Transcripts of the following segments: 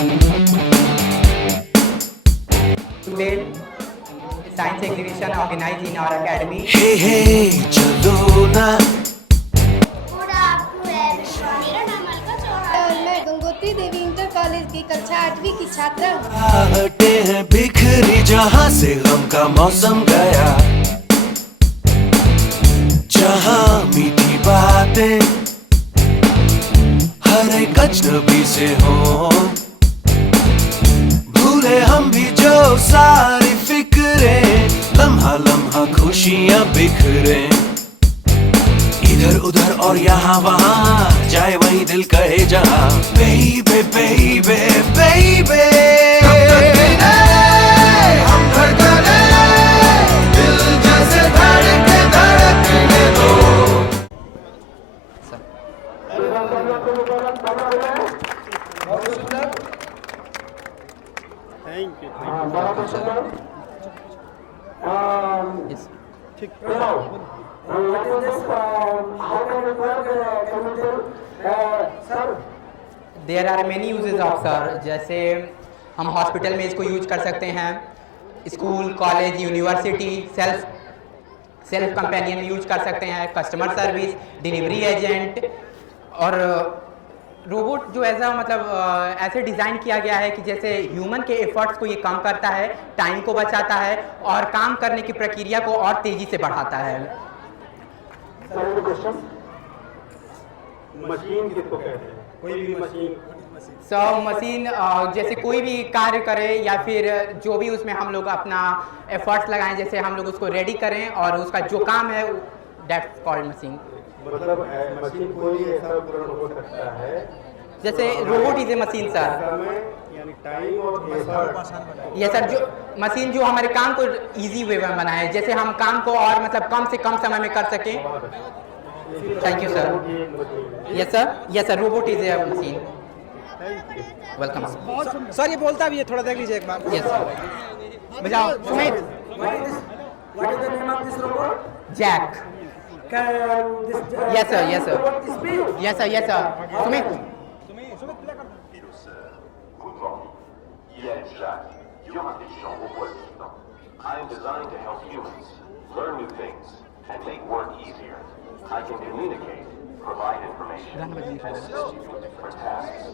Today, science exhibition organized in our academy. Hey hey, चलो ना. Good afternoon everyone. मेरा नाम अलका चौहान है। मैं गंगोत्री देवी इंटर कॉलेज की कक्षा 8वीं की छात्रा हूँ। हटे हैं बिखरी जहाँ से गम का मौसम गया, जहाँ मीठी बातें हर एक अजनबी से हो, भूले हम भी जो सारी फिक्रें, लम्हा लम्हा खुशियाँ बिखरे, इधर उधर और यहाँ वहाँ, जाए वही दिल कहे जहाँ. Baby, baby, baby, हम धड़कने, दिल जैसे धड़कने दो. There are many uses of sir. जैसे हम हॉस्पिटल में इसको यूज कर सकते हैं, school, college, university, self companion में यूज कर सकते हैं, कस्टमर सर्विस, डिलीवरी एजेंट. और रोबोट जो ऐसा मतलब ऐसे डिज़ाइन किया गया है कि जैसे ह्यूमन के एफर्ट्स को ये कम करता है, टाइम को बचाता है और काम करने की प्रक्रिया को और तेज़ी से बढ़ाता है. मशीन किसको कहते हैं? कोई भी मशीन. मशीन जैसे कोई भी कार्य करे या फिर जो भी उसमें हम लोग अपना एफर्ट्स लगाएं, जैसे हम लोग उसको रेडी करें और उसका जो काम है दैट्स कॉल्ड मशीन. मतलब मशीन कोई ऐसा उपकरण हो सकता है जैसे robot is a machine sir. यानी टाइम और एफर्ट. ये सर जो मशीन जो हमारे काम को इजी वे में बनाए, जैसे हम काम को और मतलब कम से कम समय में कर सकें. Thank you sir. Yes sir robot is a machine. Welcome sir. ये बोलता भी है, थोड़ा देख लीजिए एक बार. Yes sir. बजाओ Sumit. What is the name of this robot? Jack. Can this Yes sir, yes sir. robot speak? Yes sir. Sumit. Yeah, Jack. You're not the robot system. I am designed to help humans learn new things and make work easier. I can communicate, provide information, and assist you with different tasks.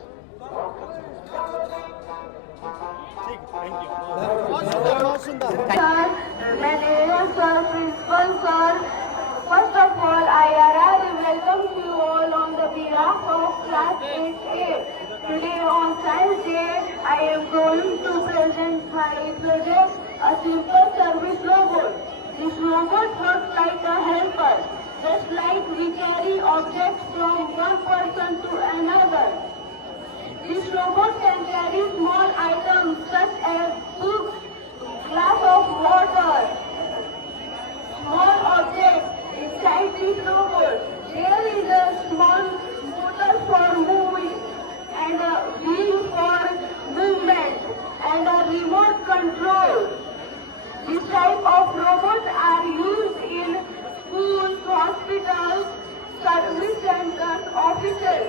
Sir, manager sir, principal sir. First of all, I arrive welcome you all on the behalf of class 8A. Today on Science Day, I am going to present my project, a simple service robot. This robot works like a helper, just like we carry objects from one person to another. This robot can carry small items such as books, glass of water, small objects. Inside this robot, there is a small motor for moving and a wheel for movement and a remote control. This type of robots are used in schools, hospitals, service centers, offices.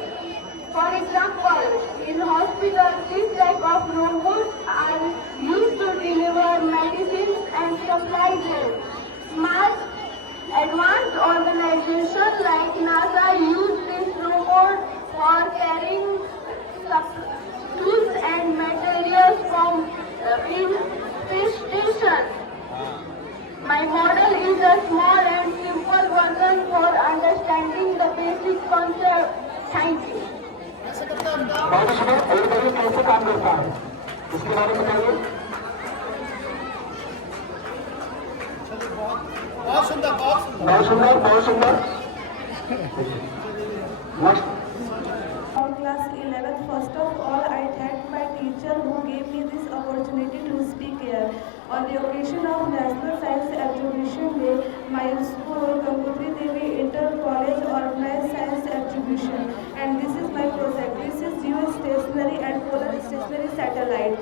For example, in hospitals, this type of robots are used to deliver medicines and supplies. Smart, advanced organizations like NASA use this robot for carrying tools and materials from space station. My model is a small and simple version for understanding the basic concept. Thank you. कैसे काम करता है इसके बारे में बताइए. बहुत सुंदर. Next. From class 11th, first of all, I thank my teacher who gave me this opportunity to speak here. On the occasion of National Science Exhibition Day, my school, Gangotri Devi Inter College, organized science exhibition. And this is my project. This is geostationary and polar stationary satellite.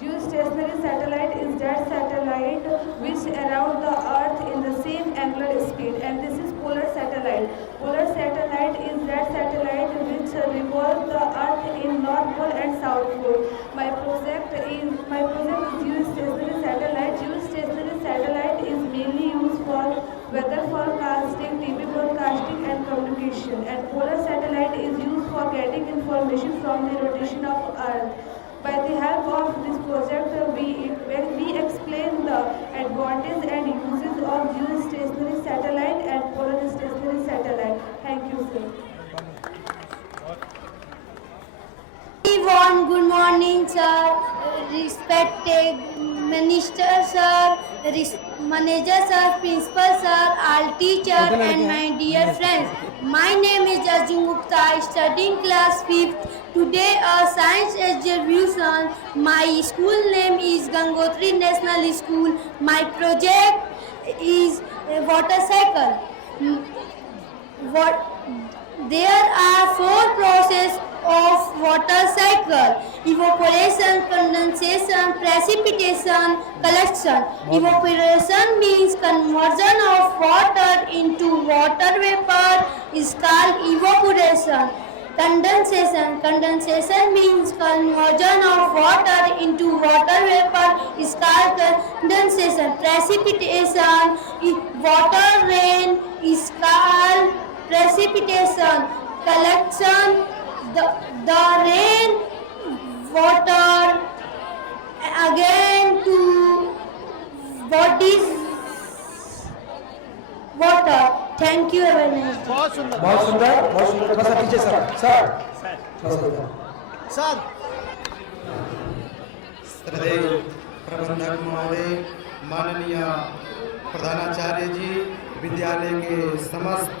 Geostationary satellite is that satellite which around the Earth in the same angular speed, and this is polar satellite. Polar satellite is that satellite which revolves the Earth in North Pole and South output. My project is geostationary satellite. Geostationary satellite is mainly used for weather forecasting, TV broadcasting, and communication. And polar satellite is used for getting information from the rotation of Earth. By the help of this project, we explain the advantage and uses of geostationary satellite and polar stationary satellite. Thank you, sir. Everyone, good morning, sir. Respected Minister, sir, Manager, sir, Principal, sir, all teachers, and my dear friends. My name is Arjun Gupta, studying class 5th. Today, a science exhibition. My school name is Gangotri National School. My project is a water cycle. There are 4 processes of water cycle: evaporation, condensation, precipitation, collection. Evaporation means conversion of water into water vapor is called evaporation. Condensation means conversion of water into water vapor is called condensation. Precipitation, water rain is called precipitation. Collection, the rain water again to bodies water. Thank you very much. बहुत सुंदर थोड़ा सा पीछे sir श्रद्धेय प्रबंधक महोदय, माननीय प्रधानाचार्य जी, विद्यालय के समस्त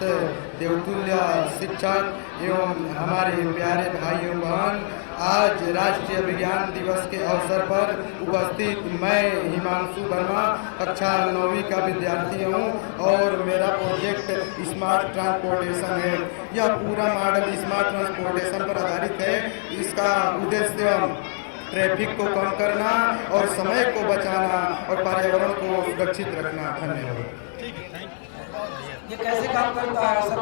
देवतुल्य शिक्षक एवं हमारे प्यारे भाई एवं बहन, आज राष्ट्रीय विज्ञान दिवस के अवसर पर उपस्थित मैं हिमांशु वर्मा कक्षा 9वीं का विद्यार्थी हूं और मेरा प्रोजेक्ट स्मार्ट ट्रांसपोर्टेशन है। यह पूरा मॉडल स्मार्ट ट्रांसपोर्टेशन पर आधारित है। इसका उद्देश्य ट्रैफिक को कम करना और समय को बचाना और पर्यावरण को सुरक्षित रखना। धन्यवाद। ये कैसे काम करता है सर?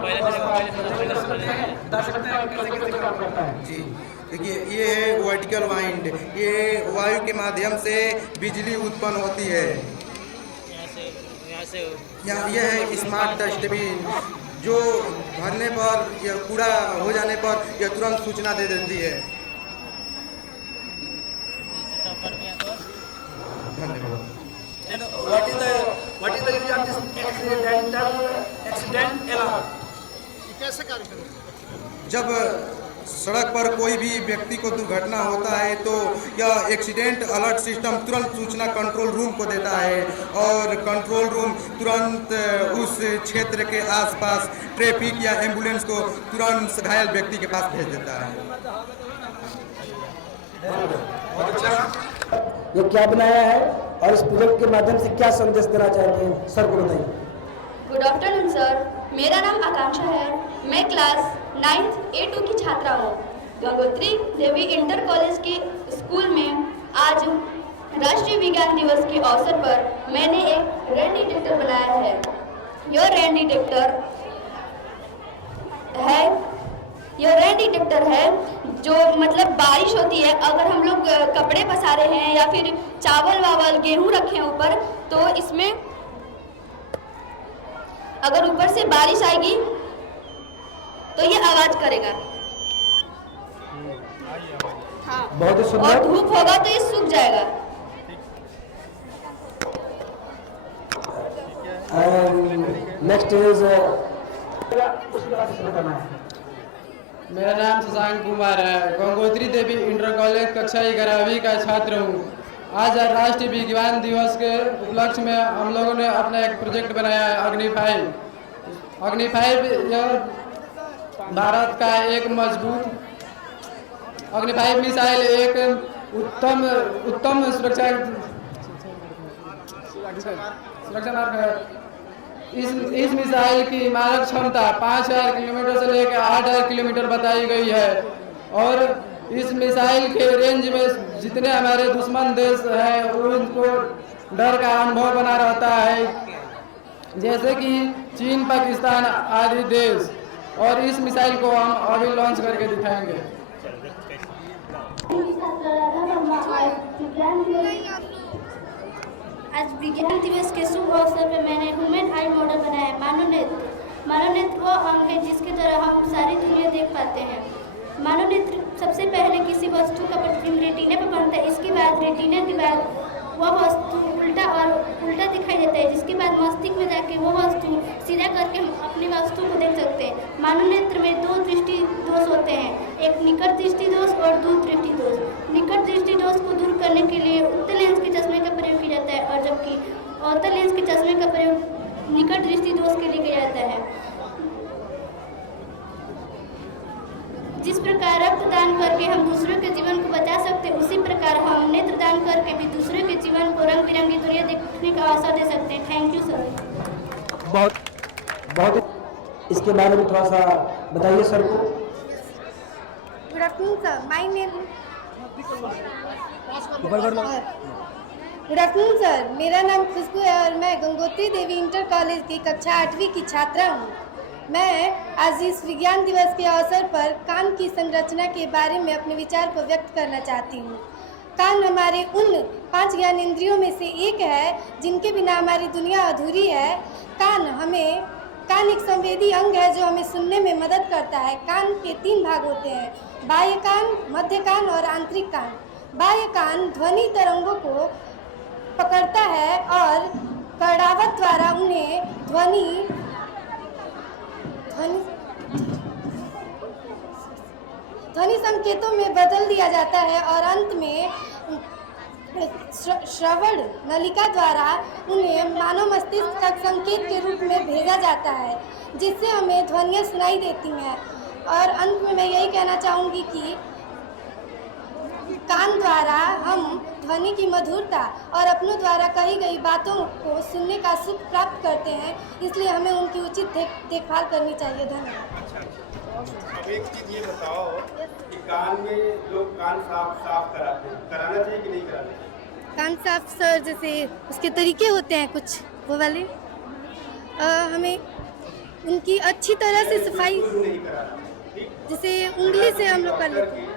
बता सकते हैं कैसे काम करता है? जी देखिए, ये है वर्टिकल वाइंड। ये वायु के माध्यम से बिजली उत्पन्न होती है। यह है स्मार्ट डस्टबिन, जो भरने पर या कूड़ा हो जाने पर यह तुरंत सूचना दे देती है। धन्यवाद। What is the use of this accident alarm? कैसे कार्य करेगा? जब सड़क पर कोई भी व्यक्ति को दुर्घटना होता है तो यह एक्सीडेंट अलर्ट सिस्टम तुरंत सूचना कंट्रोल रूम को देता है और कंट्रोल रूम तुरंत उस क्षेत्र के आसपास ट्रैफिक या एम्बुलेंस को तुरंत घायल व्यक्ति के पास भेज देता है। ये क्या बनाया है और इस प्रोजेक्ट के माध्यम से क्या संदेश देना चाहते हैं सर को बताइए। गुड आफ्टरनून सर, मेरा नाम आकांक्षा है। मैं क्लास 9th A2 की छात्रा हूँ। गंगोत्री देवी इंटर कॉलेज के स्कूल में आज राष्ट्रीय विज्ञान दिवस के अवसर पर मैंने एक रेन डिटेक्टर बनाया है। यह रेन डिटेक्टर है जो मतलब बारिश होती है, अगर हम लोग कपड़े पसा रहे हैं या फिर चावल गेहूं रखे हैं ऊपर, तो इसमें अगर ऊपर से बारिश आएगी तो ये आवाज करेगा। हाँ, बहुत ही सुंदर। और धूप होगा तो ये सूख जाएगा। नेक्स्ट इज मेरा नाम शशांक कुमार है। गंगोत्री देवी इंटर कॉलेज कक्षा 11वीं का छात्र हूँ। आज राष्ट्रीय विज्ञान दिवस के उपलक्ष्य में हम लोगों ने अपना एक प्रोजेक्ट बनाया है, अग्नि 5। यह भारत का एक मजबूत अग्नि 5 मिसाइल एक उत्तम सुरक्षा मार्ग है। इस मिसाइल की मारक क्षमता 5000 किलोमीटर से लेकर 8000 किलोमीटर बताई गई है और इस मिसाइल के रेंज में जितने हमारे दुश्मन देश हैं उनको डर का अनुभव बना रहता है, जैसे कि चीन, पाकिस्तान आदि देश। और इस मिसाइल को हम अभी लॉन्च करके दिखाएंगे। विज्ञान दिवस आज विज्ञान दिवस के शुभ अवसर पर मैंने ह्यूमन आई मॉडल बनाया। मानव नेत्र वो अंग है जिसके द्वारा हम सारी दुनिया देख पाते हैं। मानव नेत्र सबसे पहले किसी वस्तु का प्रतिबिंब रेटिना पर बनता है। इसके बाद रेटिना के बाद वह वस्तु उल्टा दिखाई देता है, जिसके बाद मस्तिष्क में जाके वह वस्तु सीधा करके हम अपनी वस्तु को देख सकते हैं। मानव नेत्र में दो दृष्टि दोष होते हैं, एक निकट दृष्टि दोष और दूर दृष्टि दोष। निकट दृष्टि दोष को दूर करने के लिए उत्तल लेंस के चश्मे का प्रयोग किया जाता है, और जबकि अवतल लेंस के चश्मे का प्रयोग निकट दृष्टि दोष के लिए किया जाता है। जिस प्रकार रक्तदान करके हम दूसरों के जीवन को बचा सकते हैं, उसी प्रकार हम नेत्रदान करके भी दूसरों के जीवन को रंग बिरंगी दुनिया देखने का अवसर दे सकते हैं। Thank you sir. बहुत इसके बारे में थोड़ा सा बताइए सर को। Good afternoon sir, my name good afternoon sir, मेरा नाम खुशबू है और मैं गंगोत्री देवी इंटर कॉलेज की कक्षा 8वीं की छात्रा हूँ। मैं आज इस विज्ञान दिवस के अवसर पर कान की संरचना के बारे में अपने विचार को व्यक्त करना चाहती हूँ। कान हमारे उन 5 ज्ञानेंद्रियों में से एक है जिनके बिना हमारी दुनिया अधूरी है। कान एक संवेदी अंग है जो हमें सुनने में मदद करता है। कान के 3 भाग होते हैं, बाह्य कान, मध्य कान और आंतरिक कान। बाह्य कान ध्वनि तरंगों को पकड़ता है और कड़ावत द्वारा उन्हें ध्वनि संकेतों में बदल दिया जाता है और अंत में श्रवण नलिका द्वारा उन्हें मानव मस्तिष्क तक संकेत के रूप में भेजा जाता है, जिससे हमें ध्वनियाँ सुनाई देती हैं। और अंत में मैं यही कहना चाहूँगी कि कान द्वारा हम ध्वनि की मधुरता और अपनों द्वारा कही गई बातों को सुनने का सुख प्राप्त करते हैं, इसलिए हमें उनकी उचित देखभाल करनी चाहिए। धन्यवाद। अब एक चीज़ ये बताओ कि कान में लोग कान साफ कराते हैं, कराना चाहिए कि नहीं कराना चाहिए? कान साफ सर, जैसे उसके तरीके होते हैं कुछ वो वाले, हमें उनकी अच्छी तरह से सफाई, जैसे उंगली से हम लोग कर लेते हैं।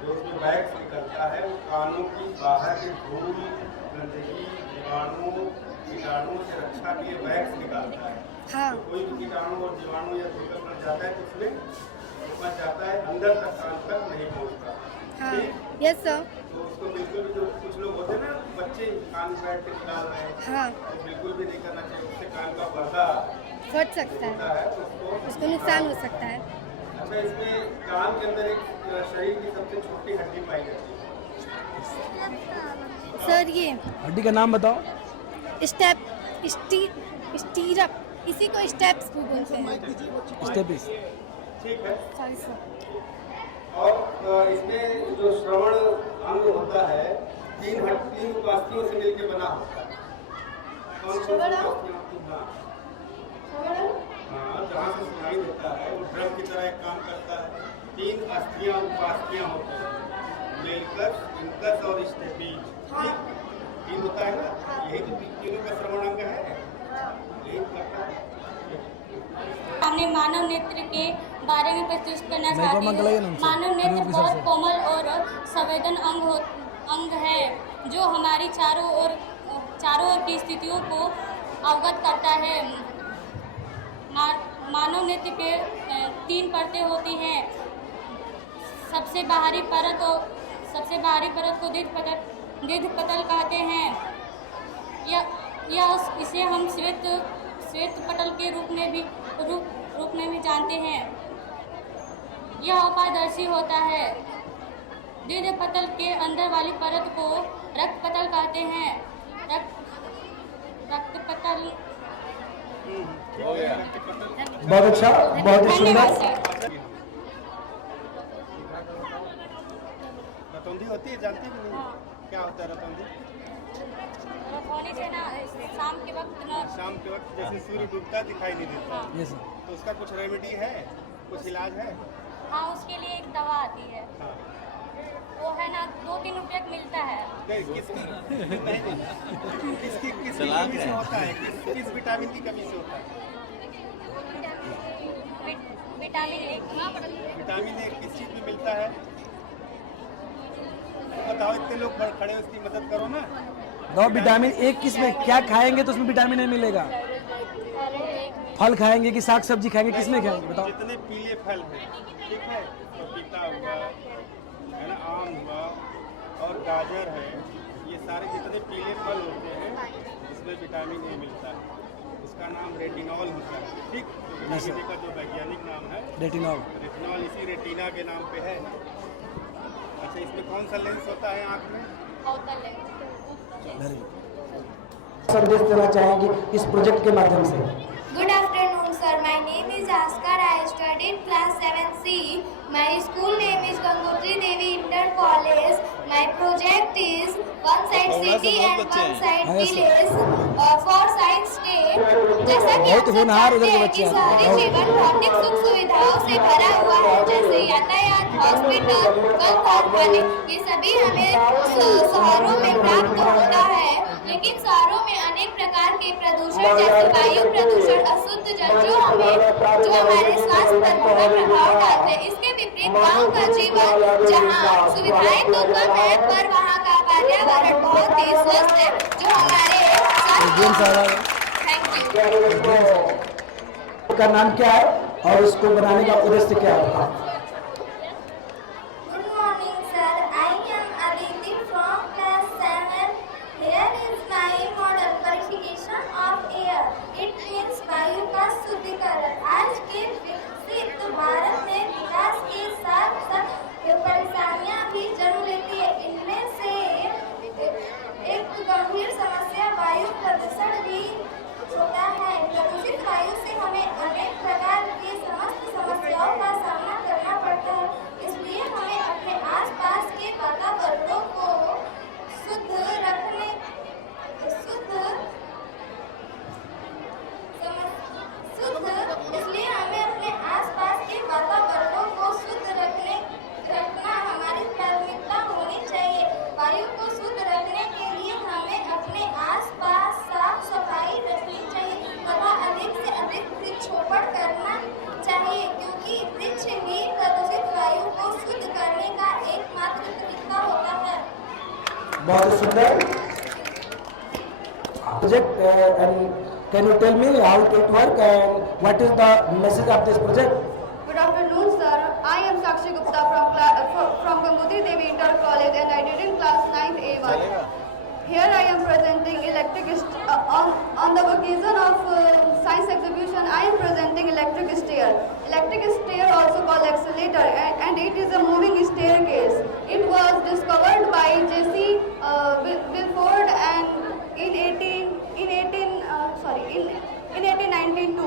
जो उसमें वैक्स निकलता है वो कानों की बाहर के धूल, गंदगी, जीवाणु, कीटाणु से रक्षा के लिए वैक्स निकालता है। हाँ। तो कोई भी कीटाणु और जीवाणु या धूल बन जाता है तो उसमें बच जाता है, अंदर तक कान तक नहीं पहुँचता। हाँ, यस सर। तो उसको बिल्कुल भी, जो कुछ लोग होते हैं ना बच्चे कान बैठ के निकाल रहे हैं, हाँ, तो बिल्कुल भी नहीं करना चाहिए, उससे कान का पर्दा फट सकता है, उसको नुकसान हो सकता है। अच्छा, इसमें कान के अंदर एक शरीर की सबसे छोटी हड्डी पाई जाती है सर, ये हड्डी का नाम बताओ। स्टीरअप, इसी को स्टेप्स भी बोलते हैं। स्टेपिस, ठीक है। Sorry sir. और इसमें जो श्रवण अंग होता है 3 उपास्थियों से मिलकर बना होता है। कौन सी उपास्थियां? हाँ, जहाँ से सुनाई देता है वो ड्रम की तरह एक काम करता है। 3 अस्थियां उपास्थियां होती हैं, मेलकस, इंकस और स्टेपीज। ठीक, 3 होता है ना, यही तो तीनों का श्रवण अंग है, यही करता है। हमने मानव नेत्र के बारे में प्रस्तुत करना चाहती हूँ। मानव नेत्र बहुत कोमल और संवेदन अंग है जो हमारी चारों ओर की स्थितियों को अवगत करता है। मानव नेत्र के 3 परतें होती हैं। सबसे बाहरी परत को दीर्घ पटल कहते हैं। इसे हम श्वेत पटल के रूप में भी जानते हैं। यह अपारदर्शी होता है। दीर्घ पटल के अंदर वाली परत को रक्त पटल कहते हैं। रक्त पटल। बहुत अच्छा, बहुत ही सुंदर। रतौंधी होती है, जानती कि नहीं? क्या होता है रतौंधी? रतौंधी से ना शाम के वक्त जैसे सूर्य डूबता दिखाई नहीं देता, तो उसका कुछ रेमेडी है, कुछ इलाज है? हाँ, उसके लिए एक दवा आती है। हाँ। वो है ना 2-3 रुपये मिलता है। किसकी कमी से होता है? किस विटामिन की कमी से होता है? विटामिन ए किस चीज़ में मिलता है? जितने लोग खड़े हैं उसकी मदद करो ना। दो विटामिन ए किस में, क्या खाएंगे तो उसमें विटामिन ए मिलेगा? फल खाएंगे कि साग सब्जी खाएंगे, किस में खाएंगे बताओ? जितने पीले फल हैं, ठीक है, पपीता हुआ है ना, आम हुआ और गाजर है, ये सारे जितने पीले फल होते हैं इसमें विटामिन ए मिलता है। इसका नाम रेटिनॉल होता है, ठीक। विटामिन ए का जो वैज्ञानिक नाम है रेटिनॉल। रेटिनॉल इसी रेटिना के नाम पे है। अच्छा, इसमें कौन सा लेंस होता है आँख में? संदेश देना चाहेंगे इस प्रोजेक्ट के माध्यम से? Good afternoon, sir. My name is Askar. I studied class 7C. My school name is Gangotri Devi Inter College. My project is one side city and one side village for science day. जैसा कि आप सब जानते हैं कि शहरी जीवन भौतिक सुख सुविधाओं से भरा हुआ है, जैसे यातायात, हॉस्पिटल, कल कारखाने, ये सभी हमें शहरों में प्राप्त होता है। लेकिन शहरों में अनेक प्रकार के प्रदूषण जैसे वायु प्रदूषण, अशुद्ध जल जो हमारे स्वास्थ्य पर बुरा प्रभाव डालते हैं। इसके विपरीत गांव का जीवन, जहां सुविधाएं तो कम है पर वहां का पर्यावरण बहुत ही स्वस्थ है, जो हमारे का नाम क्या है और इसको बनाने का उद्देश्य क्या है? Good morning, sir. I am Aditi from class 7. Here is my model purification of air. It means वायु का शुद्धिकरण। आज के विकसित भारत में विकास के साथ साथ परेशानियां भी जन्म लेती है। इनमें से एक गंभीर समस्या वायु प्रदूषण भी होता है। प्रदूषित वायु से हमें अनेक प्रकार की समस्त समस्याओं का सामना करना पड़ता है। इसलिए हमें अपने आसपास के वातावरण को शुद्ध रखने इसलिए हमें अपने आसपास के वातावरणों को शुद्ध रखना हमारी प्राथमिकता होनी चाहिए। वायु को शुद्ध रखने के लिए हमें अपने आसपास साफ सफाई रखनी चाहिए तथा अधिक से अधिक वृक्षारोपण करना चाहिए, क्योंकि वृक्ष ही प्रदूषित वायु को शुद्ध करने का एकमात्र तरीका होता है। बहुत सुंदर project. And can you tell me how it work and what is the message of this project? Good afternoon, sir. I am Sakshi Gupta from Gangotri Devi Inter College and I did in class 9th A1. Here I am presenting on the occasion of science exhibition. I am presenting electric stair. Electric stair, also called accelerator, and it is a moving staircase. It was discovered by J.C. Wilford and in 1892.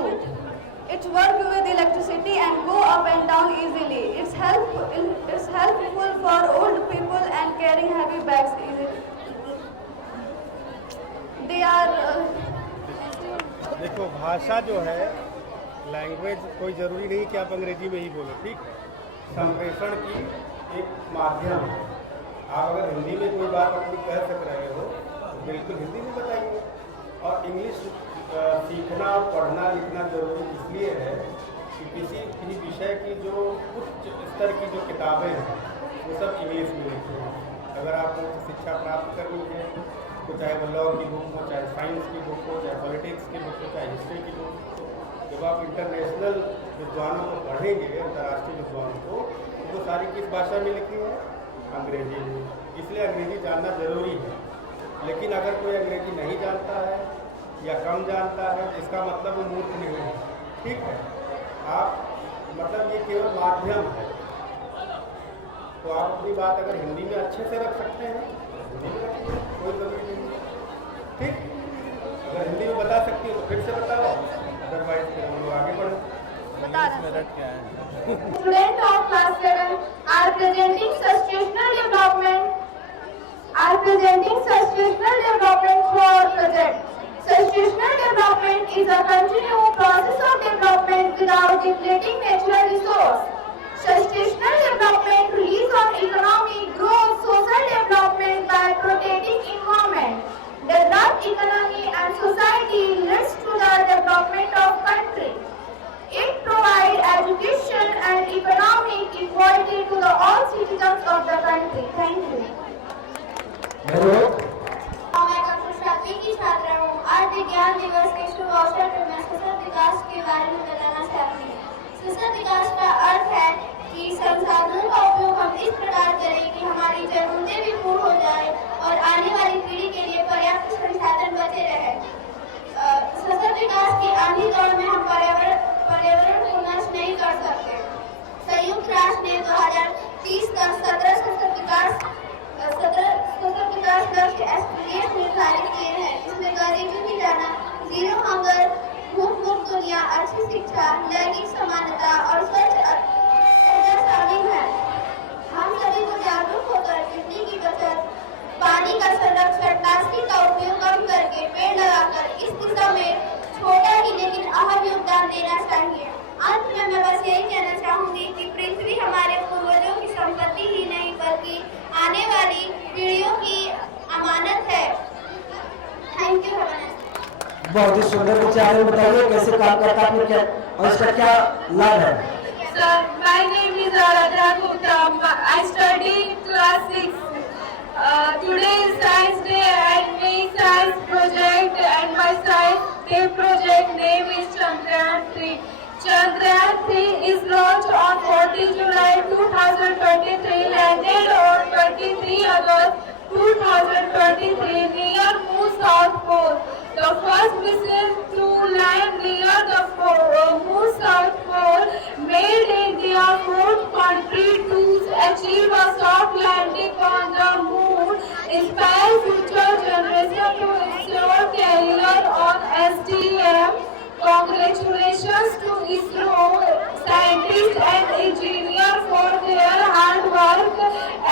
It works with electricity and go up and down easily. It's helpful for old people and carrying heavy bags easily. They are देखो, भाषा जो है, language कोई ज़रूरी नहीं कि आप अंग्रेजी में ही बोलो, ठीक है। संप्रेषण की एक माध्यम है। आप अगर हिंदी में कोई बात अपनी कह सक रहे हो तो बिल्कुल हिंदी में बताइए। और इंग्लिश सीखना, पढ़ना, लिखना ज़रूरी इसलिए है कि किसी भी विषय की जो उच्च स्तर की जो किताबें हैं वो सब इंग्लिश में लिखी हैं। अगर आपको शिक्षा प्राप्त करनी है तो चाहे वो लॉ की बुक हो, चाहे साइंस की बुक हो, चाहे पॉलिटिक्स की बुक हो, चाहे हिस्ट्री की बुक हो, जब आप इंटरनेशनल विद्वानों को पढ़ेंगे, अंतर्राष्ट्रीय विद्वानों को, तो वो सारी किस भाषा में लिखी है? अंग्रेजी में। इसलिए अंग्रेजी जानना ज़रूरी है। लेकिन अगर कोई अंग्रेजी नहीं जानता है या कम जानता है, इसका मतलब वो मूर्ख नहीं है, ठीक है। आप मतलब ये केवल माध्यम है। तो आप अपनी बात अगर हिंदी में अच्छे से रख सकते हैं, हिंदी में रखिए, कोई ज़रूरी नहीं है, ठीक। अगर हिंदी में बता सकती है तो फिर से बताओ, अदरवाइज फिर हम लोग आगे बढ़ें। Students of class 7 are presenting situational development for project. Situational development is a continuous process of development without depleting natural resource. Situational development relies on economic growth, social development by protecting environment. Developed economy and society leads to the development of country. It provides education and economic equality to all citizens of the country. Thank you. योगदान देना चाहिए। अंत में मैं बस यही कहना चाहूंगी कि पृथ्वी हमारे पूर्वजों की संपत्ति ही नहीं बल्कि आने वाली पीढ़ियों की अमानत है। Thank you. बहुत ही सुंदर विचार है। बताइए कैसे काम करता है आपने, क्या और इसका क्या लाभ है? Sir, my name is Aradhana Gupta. I study class 6. Today is Science Day and making science project, and my science day project name is Chandrayaan 3. Chandrayaan 3 is launched on 14 July 2023, landed on 23 August 2023 near Moon South Pole. The first mission to land near the Moon South Pole made India fourth country to achieve a soft landing on the moon, inspire future generations to ensure career on STM. Congratulations to ISRO scientists and engineers for their hard work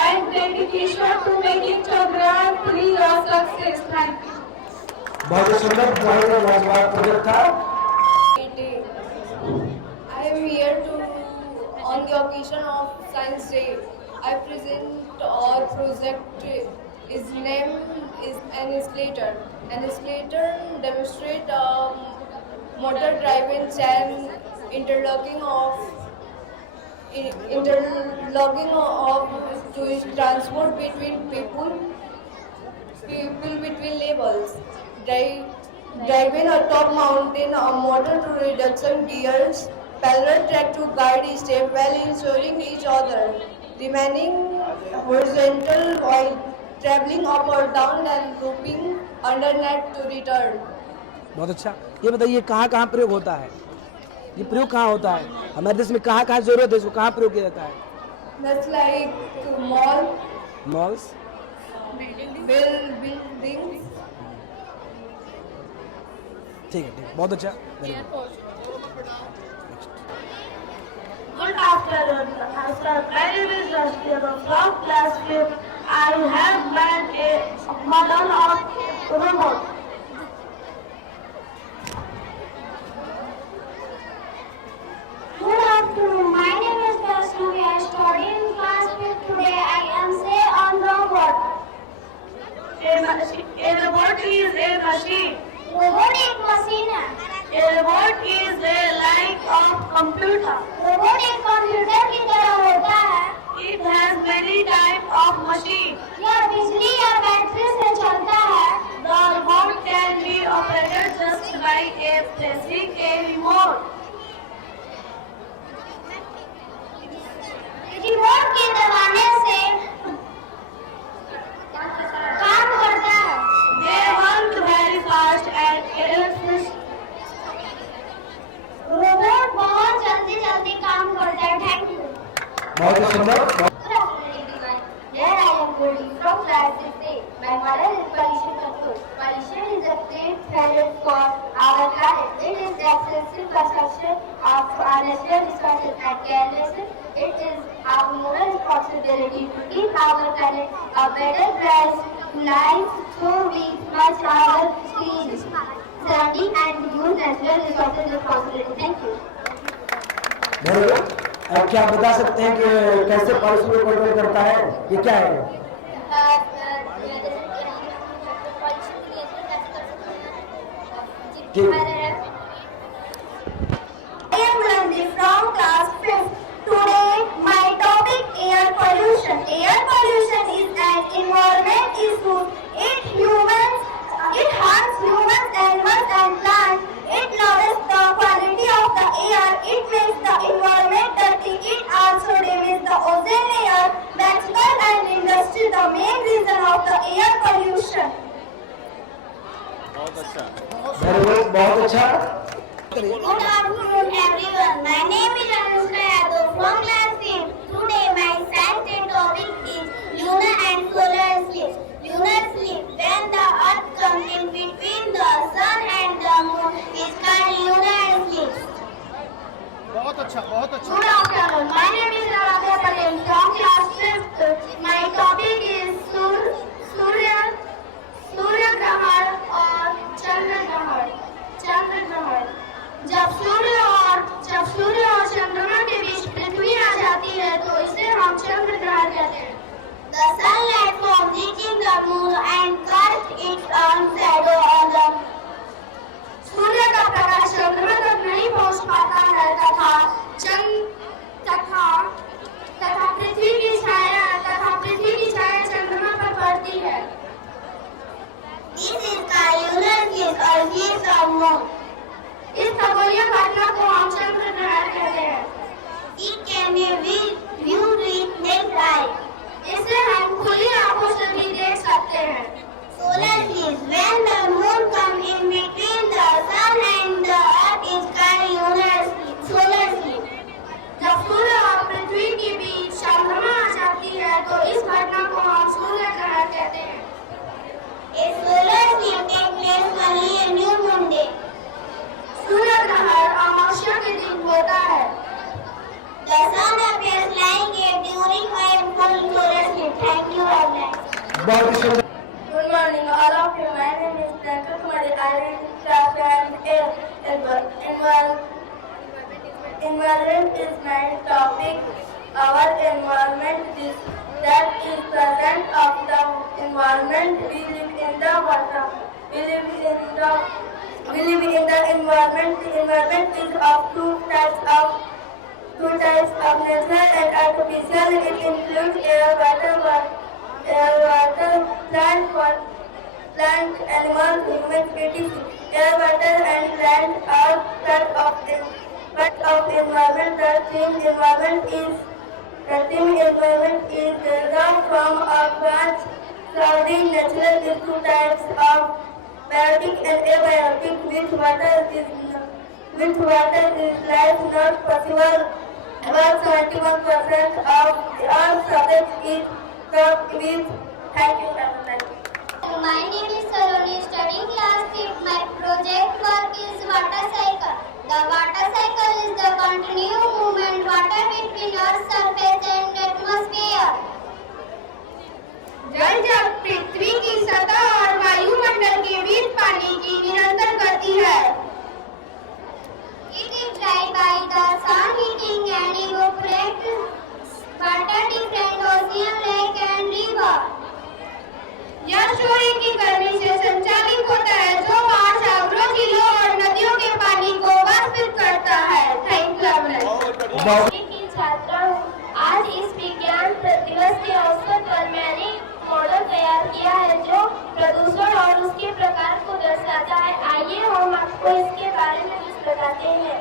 and dedication to making Chandrayaan 3 a success. Thank you. बहुत ही सुंदर, बहुत ही लाजवाब project था। I am here to, on the occasion of Science Day, I present our project. Its name is an escalator. An escalator demonstrates motor driven chain interlocking of to transport between people between levels. Driving a top mountain, a motor to reduction gears, parallel track to guide step while ensuring each other, remaining horizontal while traveling up or down and looping under net to return. बहुत अच्छा। ये बताइए कहाँ कहाँ प्रयोग होता है? ये प्रयोग कहाँ होता है? हमारे देश में कहाँ कहाँ जरूरत है, इसको कहाँ प्रयोग किया जाता है? That's like malls, buildings. ठीक है, बहुत अच्छा। Good afternoon. Sir, my name is Rashmi from class 5. I have made a model of robot. Good afternoon. My name is Rashmi. I study in class 5 today. I am say on robot. A robot is a machine. Robot एक machine है। A robot is a like of computer. Robot एक computer की तरह होता है। It has many type of machine. यह बिजली या बैटरी से चलता है। The robot can be operated just by a pressing a remote. Remote के दबाने से काम करता है। They work very fast and efficient. Robot बहुत जल्दी काम करता है। Thank you. बहुत ही सुंदर। Here I am Goldie from class 6A. My model is pollution control. Pollution is a great threat for our planet. It is the excessive consumption of unnecessary resources and carelessness. It is our moral responsibility to keep our planet a better place. Life through we must our species, surrounding and use natural resources responsibly. Thank you. Very good. अब क्या आप बता सकते हैं कि कैसे pollution को control करता है? ये क्या है? ठीक। I am Randy from class 5th. Today my topic air pollution. Air pollution is an environment issue. It harms humans, animals and plants. It lowers the quality of the air. It makes the environment dirty. It also damages the ozone layer. Natural and industry the main reason of the air pollution. Very good, बहुत अच्छा। Good afternoon everyone. My name is Anushka Yadav from class 8. Today my science day topic is lunar and solar eclipse. Lunar eclipse, when the earth comes in between the sun and the moon, is called lunar eclipse. बहुत अच्छा, बहुत अच्छा। Good afternoon. My name is Radha Patel from class 5th. My topic is Surya Grahan और चंद्र ग्रहण। जब सूर्य the moon and cast its own shadow on the सूर्य का प्रकाश चंद्रमा तक नहीं पहुंच पाता है तथा पृथ्वी की छाया चंद्रमा पर पड़ती है। This is the lunar eclipse or eclipse of moon. इस खगोलीय घटना को हम चंद्र ग्रहण कहते हैं। It can be viewed with naked eye. इसे हम खुली आंखों से भी देख सकते हैं। Solar eclipse, when the moon comes in between the sun and the earth, is called lunar eclipse. Solar eclipse. जब सूर्य और पृथ्वी के बीच चंद्रमा आ जाती है तो इस घटना को हम सूर्य ग्रहण कहते हैं। A solar eclipse takes place only on new moon day. सूर्य ग्रहण अमावस्या के दिन होता है। The sun appears like a during my full solar eclipse. Thank you very much. Good morning, all of you. My name is Priyanka Kumari. I am in class 9A. Environment is my topic. Our environment is that is present of the environment. We live in the water. We live in the environment. The environment is of two types of natural and artificial. It includes air, water, plant, animals, human species. Air, water, and land are part of environment. The theme environment is derived from a branch surrounding natural is two types of biotic and abiotic. With water is life not possible. About 71% of the Earth's surface is covered with. Thank you very much. My name is Saloni, studying class 6. My project work is water cycle. The water cycle is the continuous movement water between Earth's surface and atmosphere. जल जब पृथ्वी की सतह और वायुमंडल के बीच पानी की निरंतर गति है। It is dried by the sun heating and evaporate water different ocean, lake and river. यह सूर्य की गर्मी से संचालित होता है जो महासागरों, झीलों और नदियों के पानी को वाष्पित करता है। Thank you. की छात्रा हूँ। आज इस विज्ञान दिवस के अवसर पर मैंने मॉडल तैयार किया है जो प्रदूषण और उसके प्रकार को दर्शाता है। आइए हम आपको इसके बारे में कुछ बताते हैं।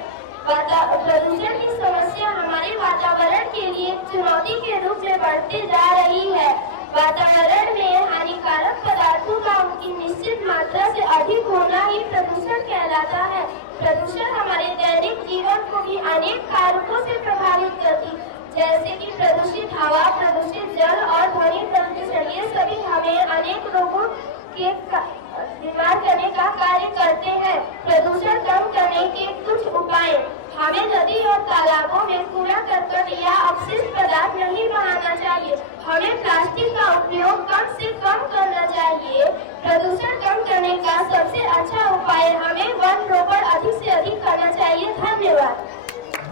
प्रदूषण की समस्या हमारे वातावरण के लिए चुनौती के रूप में बढ़ती जा रही है। वातावरण में हानिकारक पदार्थों का उनकी निश्चित मात्रा से अधिक होना ही प्रदूषण कहलाता है। प्रदूषण हमारे दैनिक जीवन को भी अनेक कारकों से प्रभावित करती, जैसे कि प्रदूषित हवा, प्रदूषित जल और ध्वनि प्रदूषण। ये सभी हमें अनेक रोगों के बीमार करने का कार्य करते हैं। प्रदूषण कम करने के कुछ उपाय: हमें नदी और तालाबों में कूड़ा करकट या अपशिष्ट पदार्थ नहीं बहाना चाहिए। हमें प्लास्टिक का उपयोग कम से कम करना चाहिए। प्रदूषण कम करने का सबसे अच्छा उपाय हमें वन रोपण अधिक से अधिक करना चाहिए। धन्यवाद।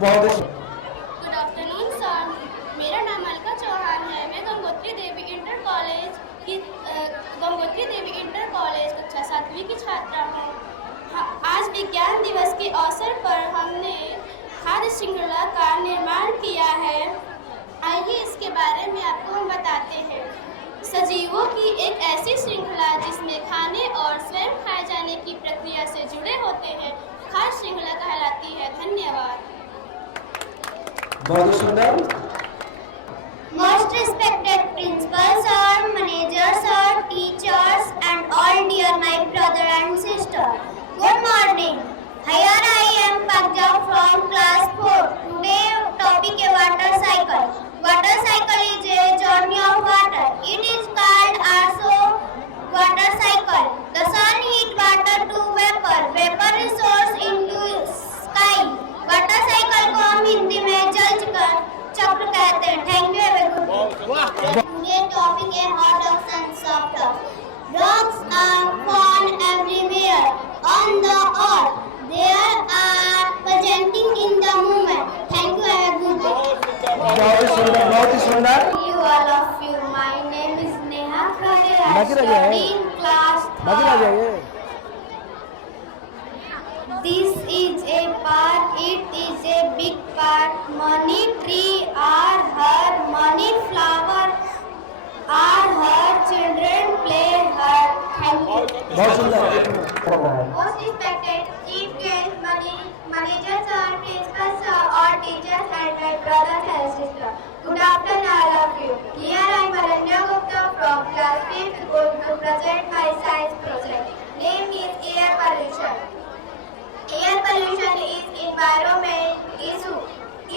गुड आफ्टरनून सर, मेरा नाम अलका चौहान है। मैं गंगोत्री देवी इंटर कॉलेज कक्षा 7वीं की छात्रा हूँ। आज विज्ञान दिवस के अवसर पर हमने खाद्य श्रृंखला का निर्माण किया है। आइए इसके बारे में आपको हम बताते हैं। सजीवों की एक ऐसी श्रृंखला जिसमें खाने और स्वयं खाए जाने की प्रक्रिया से जुड़े होते हैं खाद्य श्रृंखला कहलाती है। धन्यवाद। बहुत सुंदर। Most respected principal sir, manager sir, teachers and all dear my brother and sister. Good morning. Here I am Pagja from class 4. Today topic is water cycle. Water cycle is a journey of water. It is called also water cycle. The sun heat water to vapor. Vapor resource into sky. Water cycle को हम हिंदी में जल चक्र कहते हैं। Thank you everyone. Today topic is hot dogs and soft dogs. Dogs are found everywhere on the earth. They are presenting in the moment. Thank you everyone. बहुत ही सुंदर, बहुत ही सुंदर। You all of you. My name is Neha Khare. बाकी रह गया है study in class बाकी रह 3rd. जाइए This is a park, it is a big park. Many trees are her, many flowers are her, children play her. Thank you. बहुत सुंदर Most respected chief guest, manager sir, principal sir, all teachers and my brothers and sisters. Good afternoon all of you. Here I am Aranya Gupta from class 5th going to present my science project. Name is air pollution. Air pollution is environment issue.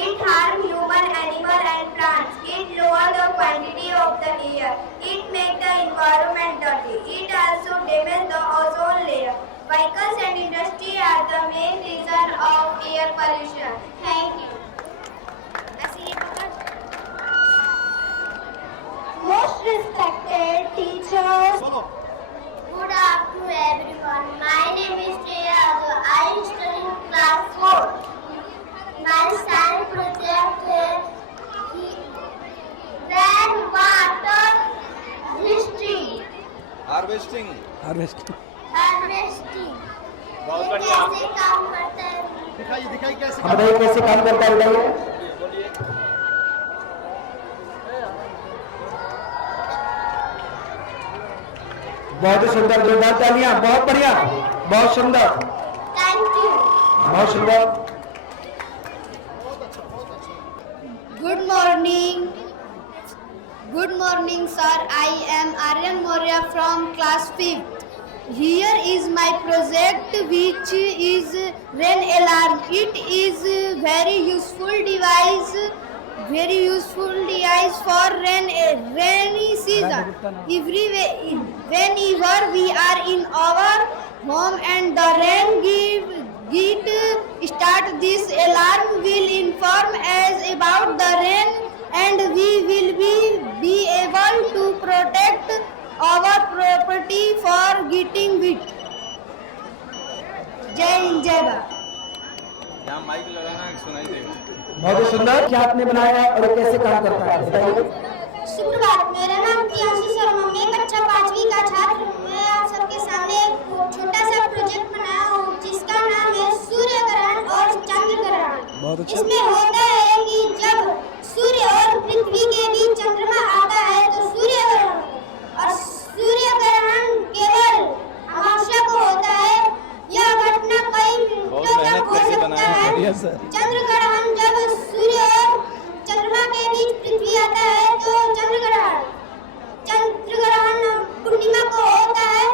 It harms human, animal and plants. It lowers the quantity of the air. It makes the environment dirty. It also damages the ozone layer. Vehicles and industry are the main reason of air pollution. Thank you. Most respected teachers. Good afternoon everyone. My name is Shreya. I study in class 4. My science project is rainwater history. Harvesting harvest Harvesting. बहुत ये बढ़िया। कैसे काम करता है? दिखाइए कैसे हम बताइए कैसे काम करता है बताइए बहुत ही सुंदर जोरदार तालियां बहुत बढ़िया बहुत सुंदर Thank you. बहुत सुंदर Good morning. Good morning, sir. I am Aryan Moria from class 5th. Here is my project, which is rain alarm. It is very useful device for rainy season. Whenever we are in our home and the rain get start, this alarm will inform us about the rain and we will be able to protect our property for getting wet. जय हिंद जय भारत. यहाँ mic लगाना सुनाई देगा बहुत ही सुंदर क्या आपने बनाया और ये कैसे काम करता है बताइए सुप्रभात, मेरा नाम प्रियांशु शर्मा, मैं कक्षा 5वीं का छात्र हूँ. मैं आप सबके सामने एक छोटा सा प्रोजेक्ट बनाया हूँ जिसका नाम है सूर्य ग्रहण और चंद्र ग्रहण. बहुत अच्छा इसमें होता है कि जब सूर्य और पृथ्वी के बीच चंद्रमा आता है तो सूर्य ग्रहण, और सूर्य ग्रहण केवल अमावस्या को होता है. यह घटना कई मिनटों तक हो सकता है. चंद्र ग्रहण जब सूर्य और चंद्रमा के बीच पृथ्वी आता है तो चंद्र ग्रहण पूर्णिमा को होता है.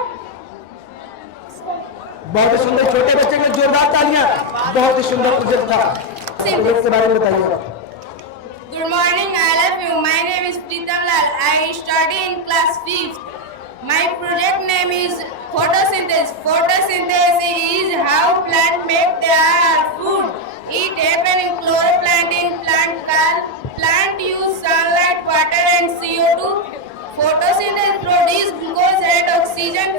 बहुत ही सुंदर छोटे बच्चे के जोरदार तालियां बहुत ही सुंदर प्रोजेक्ट था प्रोजेक्ट के बारे में बताइए Good morning, all of you. My name is Pritam Lal. I study in class 5th. My project name is photosynthesis. Photosynthesis is how plants make their food. It happens in chloroplant in plant called plant use sunlight, water and CO2. Photosynthesis produces glucose and oxygen.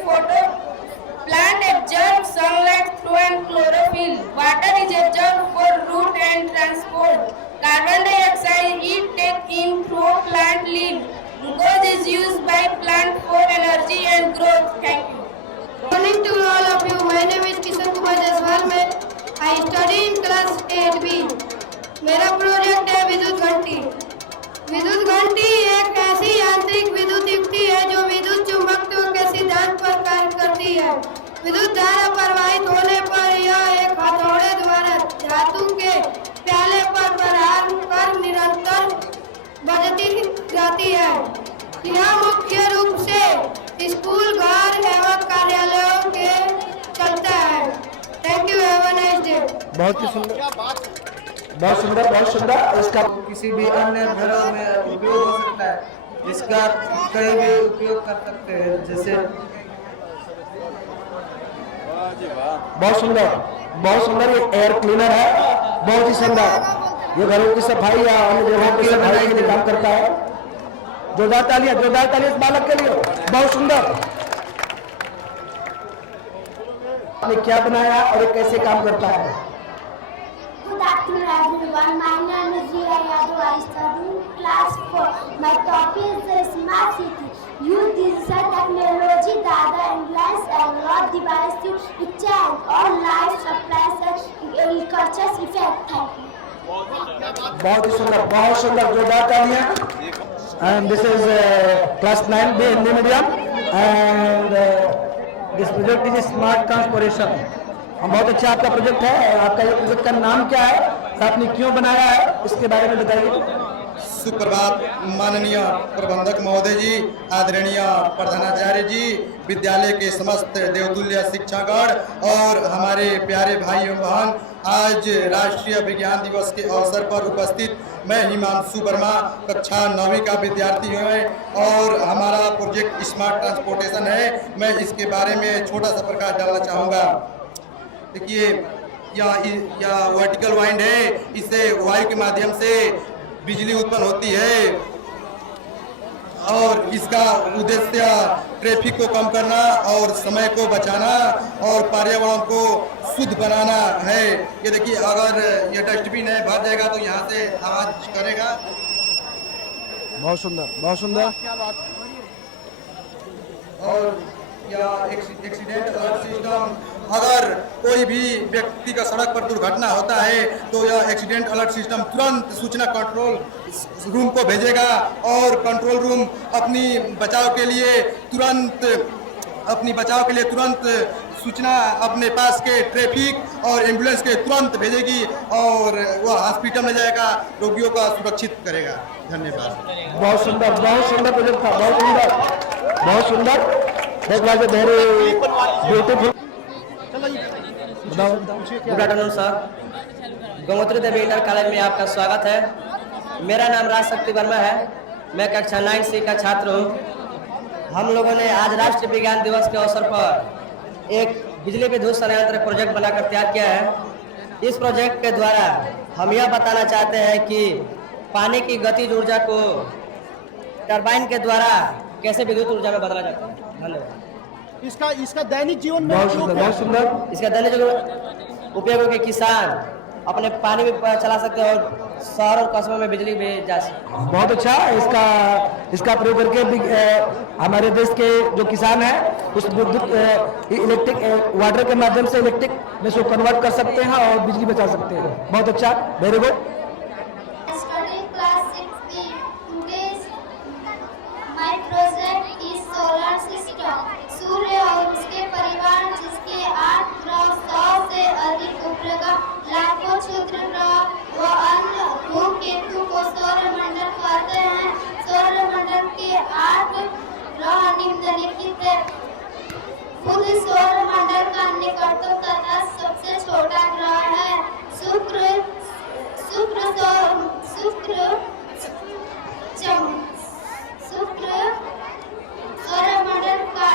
Plant absorbs sunlight through an chlorophyll. Water is absorbed for root and transport. Carbon dioxide is taken in through plant leaf. Glucose is used by plant for energy and growth. Thank you. Good morning to all of you. My name is Kishan Kumar Jaiswal. I study in class 8B. मेरा project है विद्युत घंटी. विद्युत घंटी एक ऐसी यांत्रिक विद्युत युक्ति है जो विद्युत चुंबकत्व के सिद्धांत पर कार्य करती है. विद्युत धारा प्रवाहित होने पर यह एक हथौड़े द्वारा धातु के प्याले पर प्रहार कर निरंतर बजती जाती है. यह मुख्य रूप से स्कूल, घर एवं कार्यालयों के चलता है. Thank you. Have a nice day. बहुत ही सुंदर बहुत सुंदर बहुत सुंदर इसका किसी भी अन्य घरों में उपयोग हो सकता है. इसका कहीं भी उपयोग कर सकते हैं. जैसे बहुत सुंदर ये एयर क्लीनर है बहुत ही सुंदर. ये घरों की सफाई या अन्य जगहों की सफाई के लिए काम करता है. जोरदार तालियां इस बालक के लिए. बहुत सुंदर. आपने क्या बनाया और ये कैसे काम करता है? Good afternoon everyone. My name is Riya Yadav. I study in class 4. My topic is smart city. Use digital technology what device to recharge or life supplies cultures effect. Thank you. बहुत ही सुंदर, बहुत सुंदर, जोरदार तालियां। And this is class 9 B Hindi medium and this project is smart transportation. बहुत अच्छा आपका project है। आपका ये प्रोजेक्ट का नाम क्या है, आपने क्यों बनाया है, इसके बारे में बताइए। सुप्रभात माननीय प्रबंधक महोदय जी, आदरणीय प्रधानाचार्य जी, विद्यालय के समस्त देवतुल्य शिक्षागण और हमारे प्यारे भाई एवं बहन, आज राष्ट्रीय विज्ञान दिवस के अवसर पर उपस्थित मैं हिमांशु वर्मा कक्षा 9वीं का विद्यार्थी हूँ और हमारा प्रोजेक्ट स्मार्ट ट्रांसपोर्टेशन है। मैं इसके बारे में छोटा सा प्रकाश डालना चाहूँगा। देखिए, यह वर्टिकल वाइंड है, इससे वायु के माध्यम से बिजली उत्पन्न होती है और इसका उद्देश्य ट्रैफिक को कम करना और समय को बचाना और पर्यावरण को शुद्ध बनाना है। ये देखिए, अगर ये डस्टबिन है भर जाएगा तो यहाँ से आवाज करेगा। बहुत सुंदर, बहुत सुंदर। और यह एक्सीडेंट अलर्ट सिस्टम, अगर कोई भी व्यक्ति का सड़क पर दुर्घटना होता है तो यह एक्सीडेंट अलर्ट सिस्टम तुरंत सूचना कंट्रोल रूम को भेजेगा और कंट्रोल रूम अपनी बचाव के लिए तुरंत सूचना अपने पास के ट्रैफिक और एम्बुलेंस के तुरंत भेजेगी और वह हॉस्पिटल में जाएगा, रोगियों का सुरक्षित करेगा। धन्यवाद। बहुत सुंदर, बहुत सुंदर प्रोजेक्ट था, बहुत सुंदर, बहुत सुंदर। Very beautiful. Good afternoon sir, Gangotri Devi inter college में आपका स्वागत है। मेरा नाम राजशक्ति वर्मा है, मैं कक्षा 9C का छात्र हूँ। हम लोगों ने आज राष्ट्रीय विज्ञान दिवस के अवसर पर एक बिजली विद्युत संयंत्र प्रोजेक्ट बनाकर तैयार किया है। इस प्रोजेक्ट के द्वारा हम यह बताना चाहते हैं कि पानी की गतिज ऊर्जा को टरबाइन के द्वारा कैसे विद्युत ऊर्जा में बदला जाता है। धन्यवाद। इसका दैनिक जीवन में बहुत सुंदर, इसका दैनिक जीवन उपयोग के किसान अपने पानी भी चला सकते हैं और शहर और कस्बों में बिजली भी जा सकते हैं। बहुत अच्छा। इसका प्रयोग करके हमारे देश के जो किसान हैं उस विद्युत इलेक्ट्रिक वाटर के माध्यम से इलेक्ट्रिक में उसको कन्वर्ट कर सकते हैं और बिजली बचा सकते हैं। बहुत अच्छा, वेरी गुड। सूर्य और उसके परिवार, जिसके 8 ग्रह 100 से अधिक उपग्रह, लाखों क्षुद्र ग्रह व अन्य धूमकेतु को सौरमंडल कहते हैं। सौरमंडल के 8 ग्रह निम्नलिखित है। खुद सौरमंडल का निकटतम तथा सबसे छोटा ग्रह है शुक्र। सौरमंडल का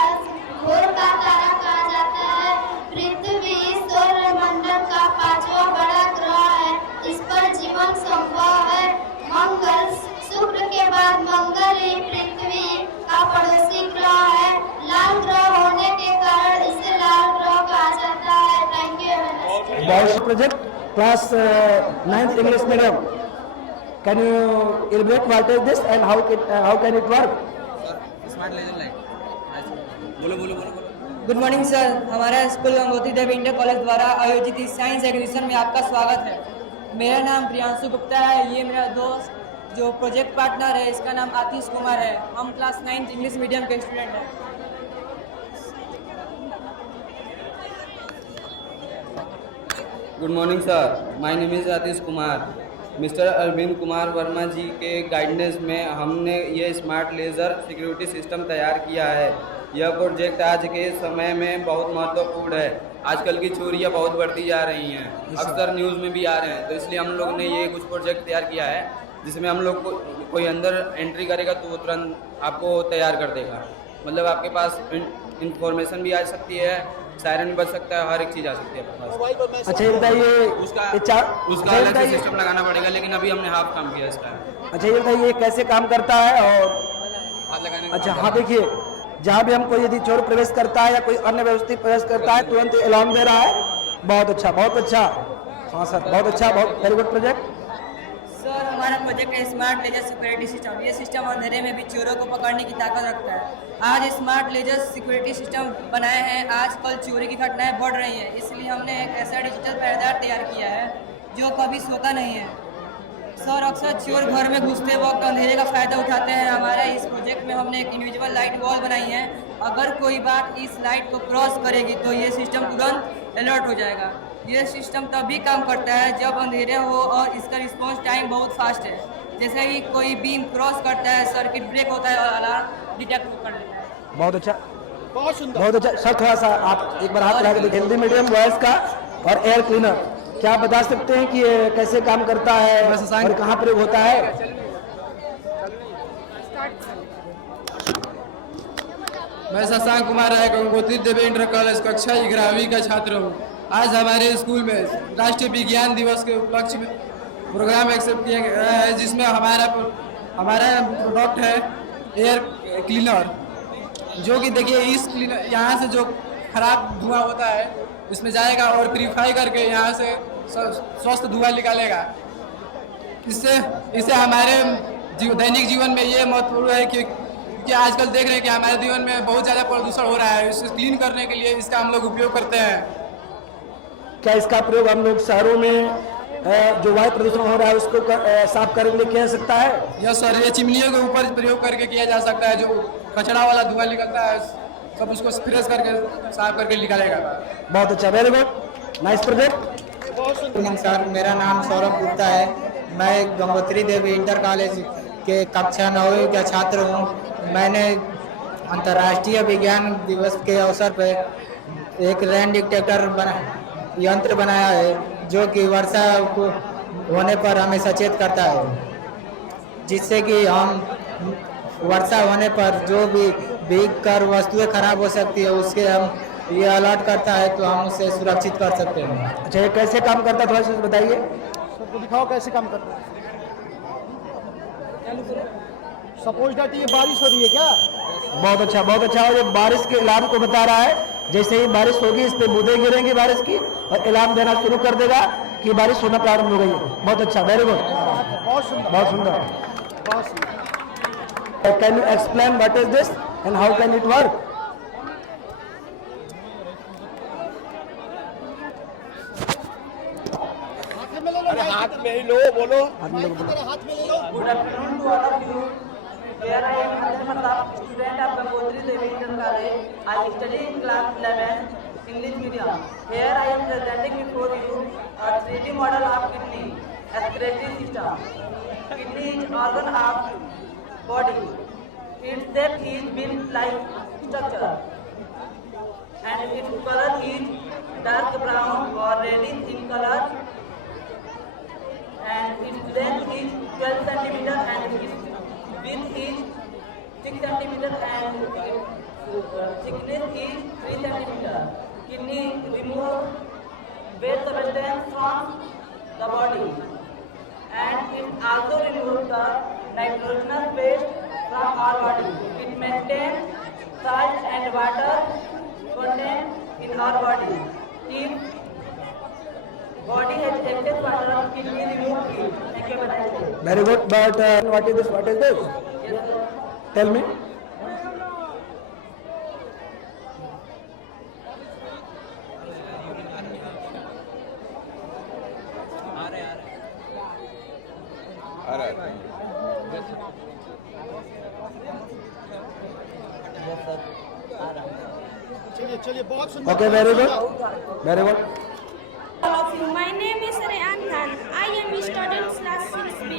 घोर का तारा कहा जाता है। पृथ्वी सौरमंडल का 5वां बड़ा ग्रह है, इस पर जीवन संभव है। मंगल, शुक्र के बाद मंगल ही पृथ्वी का पड़ोसी ग्रह है। लाल ग्रह होने के कारण इसे लाल ग्रह कहा जाता है। Thank you. Boys project class 9th English medium. Can you elaborate what is this and how can it work? Good morning sir, हमारा school Gangotri Devi inter college द्वारा आयोजित इस साइंस एग्जीबिशन में आपका स्वागत है। मेरा नाम प्रियांशु गुप्ता है। ये मेरा दोस्त जो प्रोजेक्ट पार्टनर है, इसका नाम आतिश कुमार है। हम क्लास 9th इंग्लिश मीडियम के स्टूडेंट हैं। Good morning sir, my name is Atish Kumar. Mister Arvind Kumar Verma ji के गाइडेंस में हमने ये स्मार्ट लेज़र सिक्योरिटी सिस्टम तैयार किया है। यह प्रोजेक्ट आज के समय में बहुत महत्वपूर्ण है। आजकल की चोरियाँ बहुत बढ़ती जा रही हैं, अक्सर न्यूज़ में भी आ रहे हैं, तो इसलिए हम लोग ने ये कुछ प्रोजेक्ट तैयार किया है जिसमें हम लोग को कोई अंदर एंट्री करेगा तो वो तुरंत आपको तैयार कर देगा। मतलब आपके पास इंफॉर्मेशन भी आ सकती है, सायरन बज सकता है, हर एक चीज़ आ सकती है। अच्छा, ये बताइए उसका अलग से सिस्टम लगाना पड़ेगा, लेकिन अभी हमने हाफ काम किया इसका। अच्छा, ये बताइए ये कैसे काम करता है और हाथ लगाने। अच्छा, हाँ देखिए, जहाँ भी हम कोई यदि चोर प्रवेश करता है या कोई अन्य व्यवस्थित प्रवेश करता है तुरंत अलार्म दे रहा है। बहुत अच्छा, बहुत अच्छा। हाँ सर, बहुत अच्छा, बहुत वेरी गुड प्रोजेक्ट। सर, हमारे हमारा प्रोजेक्ट है स्मार्ट लेजर सिक्योरिटी सिस्टम। ये सिस्टम अंधेरे में भी चोरों को पकड़ने की ताकत रखता है। आज स्मार्ट लेजर सिक्योरिटी सिस्टम बनाए हैं। आजकल चोरी की घटनाएं बढ़ रही हैं, इसलिए हमने एक ऐसा डिजिटल पहरेदार तैयार किया है जो कभी सोता नहीं है। सर, अक्सर चोर घर में घुसते वक्त अंधेरे का फ़ायदा उठाते हैं। हमारे इस प्रोजेक्ट में हमने एक इनविजिबल लाइट वॉल बनाई है। अगर कोई बात इस लाइट को क्रॉस करेगी तो ये सिस्टम तुरंत अलर्ट हो जाएगा। ये सिस्टम तभी काम करता है जब अंधेरे हो और इसका रिस्पॉन्स टाइम बहुत फास्ट है। जैसे ही कोई बीम क्रॉस करता है, सर्किट ब्रेक होता है और अलार्म डिटेक्ट कर लेता है। बहुत अच्छा, बहुत सुंदर, बहुत अच्छा। सर, थोड़ा सा आप एक बार हाथ लगा के देखिए। हिंदी मीडियम वॉइस का और एयर क्लीनर, क्या आप बता सकते हैं कि ये कैसे काम करता है और कहाँ प्रयोग होता है? मैं शशांक कुमार राय गंगोत्री देवी इंटर कॉलेज कक्षा 11वीं का छात्र हूँ। आज हमारे स्कूल में राष्ट्रीय विज्ञान दिवस के उपलक्ष्य में प्रोग्राम एक्सेप्ट किया गया है, जिसमें हमारा प्रोडक्ट है एयर क्लीनर, जो कि देखिए इस क्लीनर यहाँ से जो खराब धुआं होता है इसमें जाएगा और प्यूरिफाई करके यहाँ से स्वस्थ धुआं निकालेगा। इससे हमारे दैनिक जीवन में ये महत्वपूर्ण है कि आजकल देख रहे हैं कि हमारे जीवन में बहुत ज़्यादा प्रदूषण हो रहा है। इसे क्लीन करने के लिए इसका हम लोग उपयोग करते हैं। क्या इसका प्रयोग हम लोग शहरों में जो वायु प्रदूषण हो रहा है उसको साफ करने के लिए किया जा सकता है? यस सर, ये चिमनियों के ऊपर प्रयोग करके किया जा सकता है। जो कचरा वाला धुआं निकलता है सब उसको फ्रेश करके साफ करके निकालेगा। बहुत अच्छा, very good, nice project. Sir, मेरा नाम सौरभ गुप्ता है। मैं गंगोत्री देवी इंटर कॉलेज के कक्षा 9वीं का छात्र हूँ। मैंने अंतर्राष्ट्रीय विज्ञान दिवस के अवसर पर एक रेन डिटेक्टर यंत्र बनाया है, जो कि वर्षा होने पर हमें सचेत करता है, जिससे कि हम वर्षा होने पर जो भी भीग कर वस्तुएं खराब हो सकती है उसके हम ये अलर्ट करता है, तो हम उसे सुरक्षित कर सकते हैं। अच्छा, ये कैसे काम करता है थोड़ा सा बताइए। सबको दिखाओ कैसे काम करता है। सपोज दैट ये बारिश हो रही है क्या? बहुत अच्छा, बहुत अच्छा। और ये बारिश के अलार्म को बता रहा है। जैसे ही बारिश होगी इस पे बूंदें गिरेंगी बारिश की और अलार्म देना शुरू कर देगा कि बारिश होना प्रारंभ हो गई है। बहुत अच्छा, वेरी गुड, बहुत सुंदर, बहुत सुंदर, बहुत सुंदर। Can you explain what is this and how can it work? हाथ में ही लो, बोलो। हाथ में ले लो। Good afternoon to all of you. Here I am Ajay Pratap, student of Gangotri Devi Inter College. I study in class 11 English medium. Here I am presenting before you a 3D model of kidney excretory system. Kidney is organ of body. Its shape is bean-like structure, and its color is dark brown or reddish in color. And its length is 12 centimeter and its width is 6 centimeter and thickness is 3 centimeter. Kidney remove waste substance from the body, and it also removes the nitrogenous waste from our body. It maintains salt and water content in our body. If body has excess water, kidney remove it. Thank you very much. Very good, but what is this? What is this? Yes, sir. Tell me. चलिए, बहुत सुंदर। Okay, very good, very good. All of you, my name is Rehan Khan. I am studying class 6B.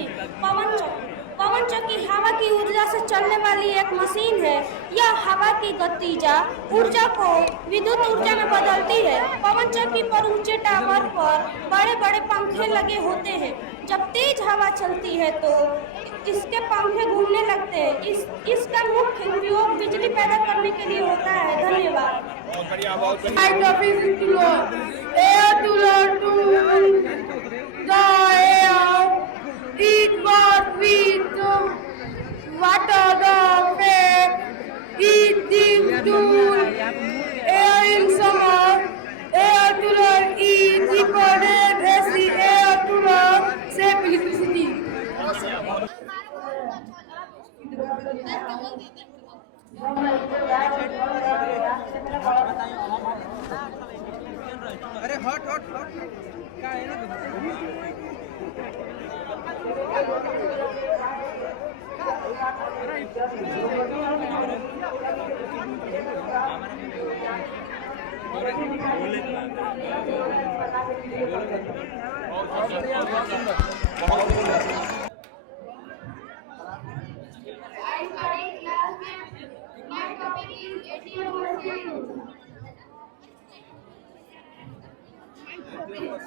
पवन चक्की हवा की ऊर्जा से चलने वाली एक मशीन है। यह हवा की गतिजा ऊर्जा को विद्युत ऊर्जा में बदलती है। पवन चक्की पर ऊंचे टावर पर बड़े बड़े पंखे लगे होते हैं। जब तेज हवा चलती है तो इसके पंखे घूमने लगते हैं। इसका मुख्य उपयोग बिजली पैदा करने के लिए होता है। धन्यवाद। It was with water the fair, it seems to air in summer, air cooler is cheaper than AC air cooler, save electricity. अरे हट हट हट क्या है ना I study class में my topic is ATM machine.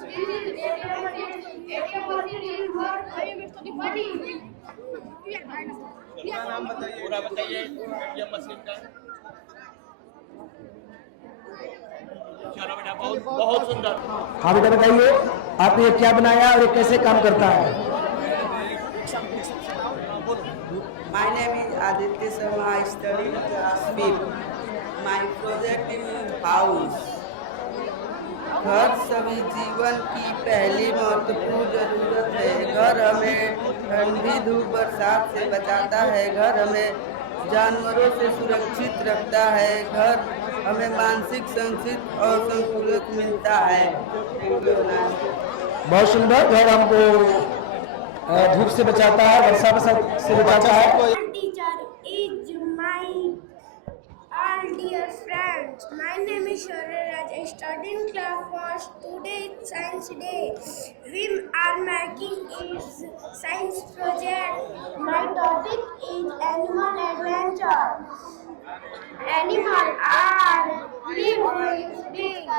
This is ATM machine. ATM machine is for money. नाम बताइए, पूरा बताइए एटीएम मशीन का। चलो बेटा, बहुत बहुत सुंदर। हाँ बेटा बताइए, आपने ये क्या बनाया और ये कैसे काम करता है? My name is Aditya Sharma. I study in class 5th. My project is house. घर सभी जीवन की पहली महत्वपूर्ण जरूरत है। घर हमें ठंडी धूप बरसात से बचाता है। घर हमें जानवरों से सुरक्षित रखता है। घर हमें मानसिक संतुलित और संतुलित मिलता है। बहुत सुंदर। घर हमको धूप से बचाता है, वर्षा से बचाता है। Teacher is my all dear friends. My name is Shaurya Raj. I study in class 1st. Today is Science Day. We are making is science project. My topic is animal adventure. Animals are live big.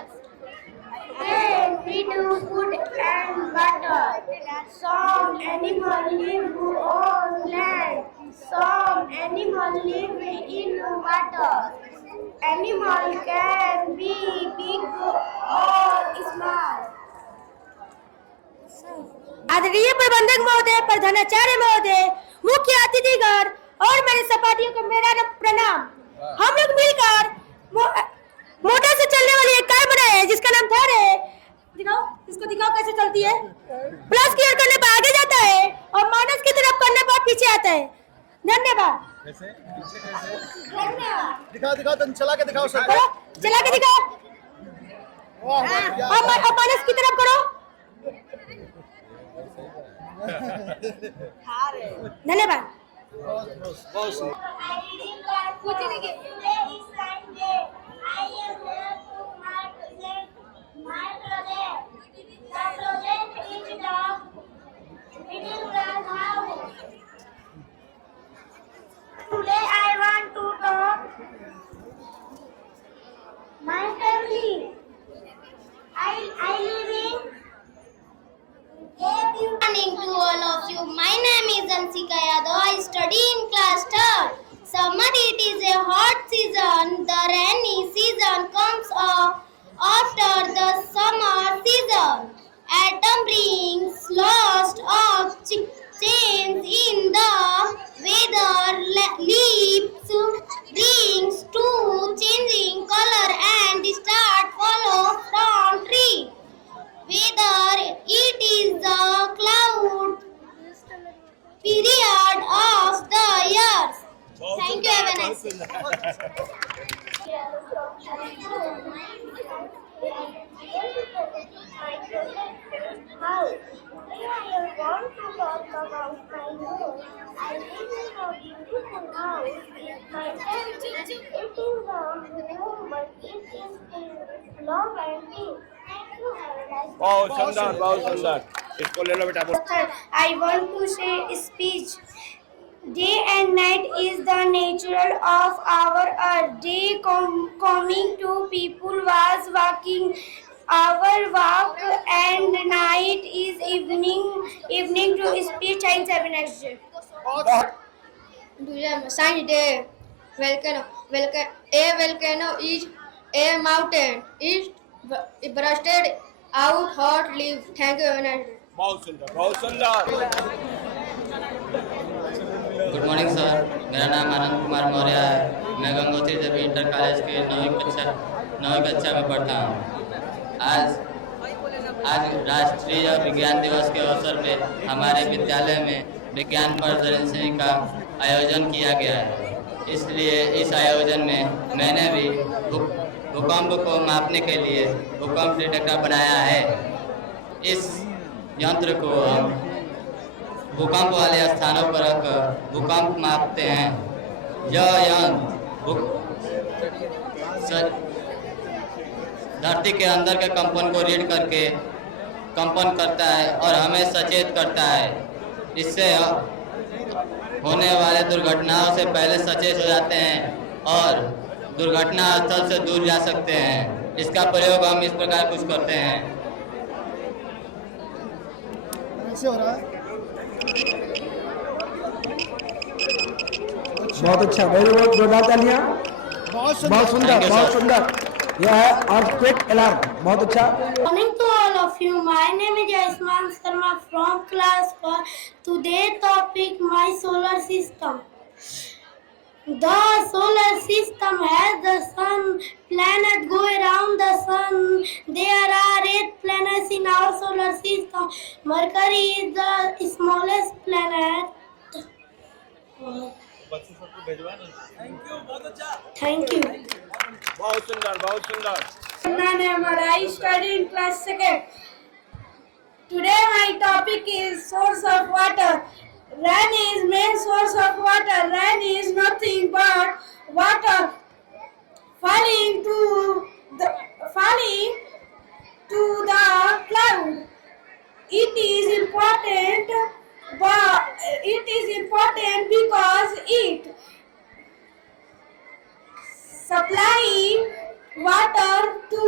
They need food and water. Some animals live on land. Some animals live in water. Animals can be big or small. आदरणीय प्रबंधक महोदय, प्रधानाचार्य महोदय, मुख्य अतिथिगण और मेरे सहपाठियों को मेरा प्रणाम। हम लोग मिलकर मोटर से चलने वाली एक कार बनाए हैं जिसका नाम थार है। दिखाओ, इसको दिखाओ कैसे चलती है। प्लस की ओर करने पर आगे जाता है और माइनस की तरफ करने पर पीछे आता है। धन्यवाद। धन्यवाद। दिखाओ दिखाओ, तुम चला के दिखाओ सर। चला के दिखाओ। अब माइनस की तरफ करो। धन्यवाद। Today I want to talk my family. I live in. Good morning to all of you. My name is Ansika Yadav. I study in class 3rd. Summer it is a hot season. The rainy season comes after the summer season. Autumn brings lots of change in the weather. Leaves brings to changing color and start follow from tree. Whether it is the cloud period of the years. Thank you. Have a nice day. I want to talk about my home. I live in a beautiful house. My family, it is a home, but it is love and peace. Thank you. Have a nice day. बहुत सुंदर, बहुत सुंदर। इसको ले लो बेटा। I want to say a speech. Day and night is the natural of our earth. Day coming to people was walking our walk, and night is evening to speech. Science have a nice day. Science day. A volcano is a mountain. It bursted out hot leaves. Thank you. Have a nice day. बहुत सुंदर, बहुत सुंदर। Good morning sir, मेरा नाम आनंद कुमार मौर्य है। मैं Gangotri Devi inter college के 9वीं कक्षा में पढ़ता हूँ। आज राष्ट्रीय विज्ञान दिवस के अवसर पे हमारे विद्यालय में विज्ञान प्रदर्शनी का आयोजन किया गया है। इसलिए इस आयोजन में मैंने भी भूकंप को मापने के लिए भूकंप डिटेक्टर बनाया है। इस यंत्र को हम भूकंप वाले स्थानों पर रखकर भूकंप मापते हैं। यह यंत्र धरती के अंदर के कंपन को रीड करके कंपन करता है और हमें सचेत करता है। इससे होने वाले दुर्घटनाओं से पहले सचेत हो जाते हैं और दुर्घटना स्थल से दूर जा सकते हैं। इसका प्रयोग हम इस प्रकार कुछ करते हैं। कैसे हो रहा है? बहुत अच्छा, वेरी गुड, जोरदार तालियां। बहुत सुंदर, बहुत सुंदर। यह है अर्थक्वेक अलार्म, बहुत अच्छा। Morning to all of you. My name is Aisman Sharma from class 4. Today's topic my solar system. The solar system has the sun, planet go around the sun. There are 8 planets in our solar system. Mercury is the smallest planet. Thank you. बहुत सुंदर, बहुत सुंदर। My name is I study in class 2nd. Today my topic is source of water. Rain is main source of water. Rain is nothing but water falling to the cloud. It is important because it supply water to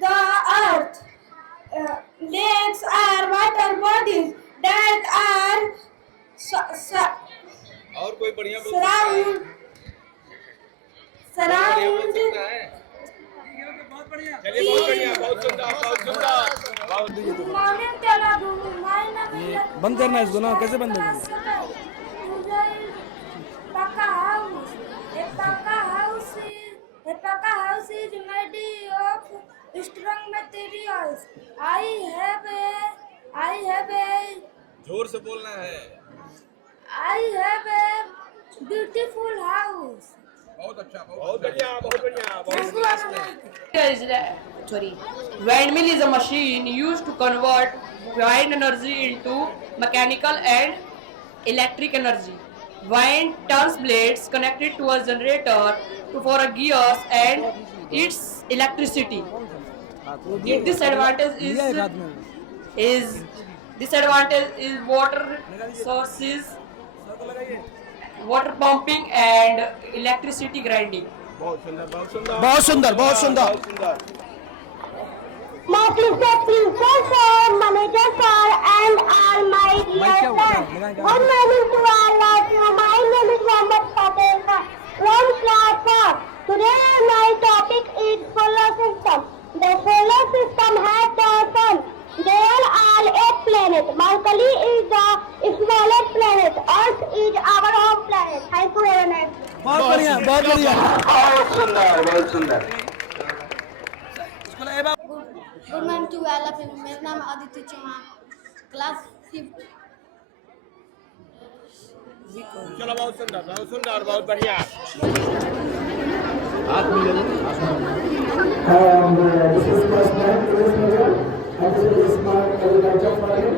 the earth. Lakes are water bodies that are और कोई बढ़िया surround चलिए, बहुत बढ़िया, बहुत सुंदर, बहुत सुंदर। Good morning, Telugu. My name is बंद करना है इसको ना, कैसे बंद होगा? A Paka house is made of strong materials. I have a जोर से बोलना है। beautiful house. बहुत अच्छा, बहुत बढ़िया, बहुत बढ़िया। Sorry. Windmill is a machine used to convert wind energy into mechanical and electric energy. Wind turns blades connected to a generator for a gears and its electricity. Its disadvantage is water sources, water pumping and electricity grinding. बहुत सुंदर, बहुत सुंदर, बहुत सुंदर, बहुत सुंदर। My principal sir, manager sir, and all my dear friends. Good morning to all of you. My name is Mohammed Patel from class 4. Today my topic is solar system. The solar system has the sun. There are 8 planets. Mercury is the smallest planet. Earth is our home planet. Thank you very much. बहुत बढ़िया, बहुत बढ़िया। बहुत सुंदर, बहुत सुंदर। Good morning to all of you. मेरा नाम आदित्य चौहान, क्लास 5। चलो, बहुत सुंदर, बहुत बढ़िया। This is class 9 today's module, and this is smart agriculture farming.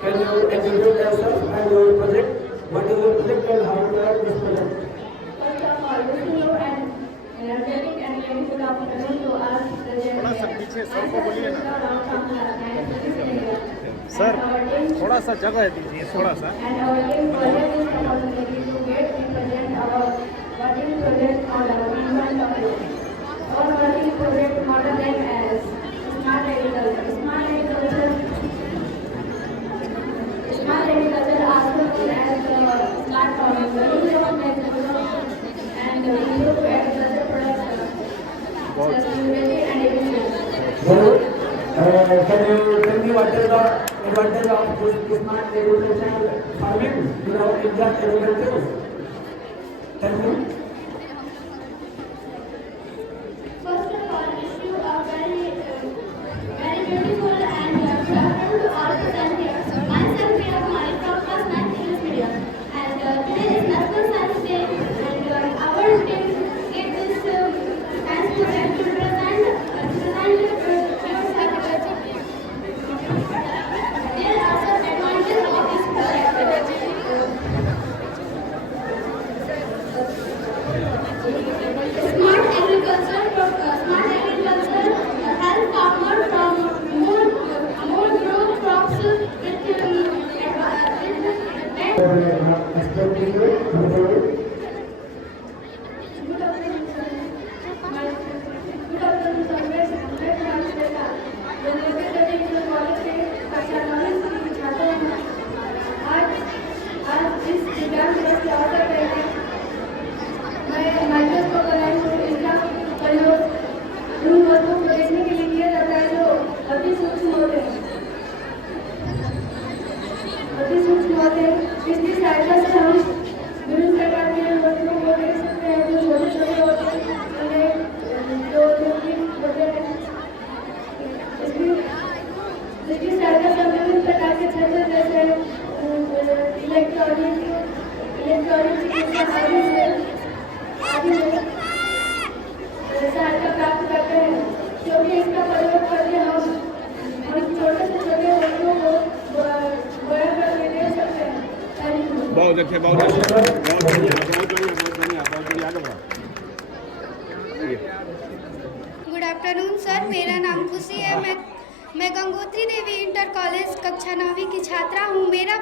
Can you introduce yourself and your project? What is your project and how to work this project? First of all, wishing you an energetic and beautiful afternoon to us sir, थोड़ा सा जगह दीजिए, थोड़ा सा। And our team project is an opportunity to get represent our working project on our human topic. Our working project model them as smart agriculture. Smart agriculture also known as smart farming. The use of technology and improve agriculture production, sustainability and efficiency. Can you tell me what is the advantage of this smart agriculture farming in our Indian agriculture? Thank you. First of all, wish you a very beautiful and good afternoon to all the science here. Myself, Priya Kumari from class 9 English medium, and today is National Science Day, and our अच्छे, बहुत अच्छे, बहुत बढ़िया, बहुत बढ़िया, बहुत बढ़िया, बहुत बढ़िया, आगे बढ़ो। गुड आफ्टरनून सर, मेरा नाम खुशी है। मैं गंगोत्री देवी इंटर कॉलेज कक्षा 9वीं की छात्रा हूँ। मेरा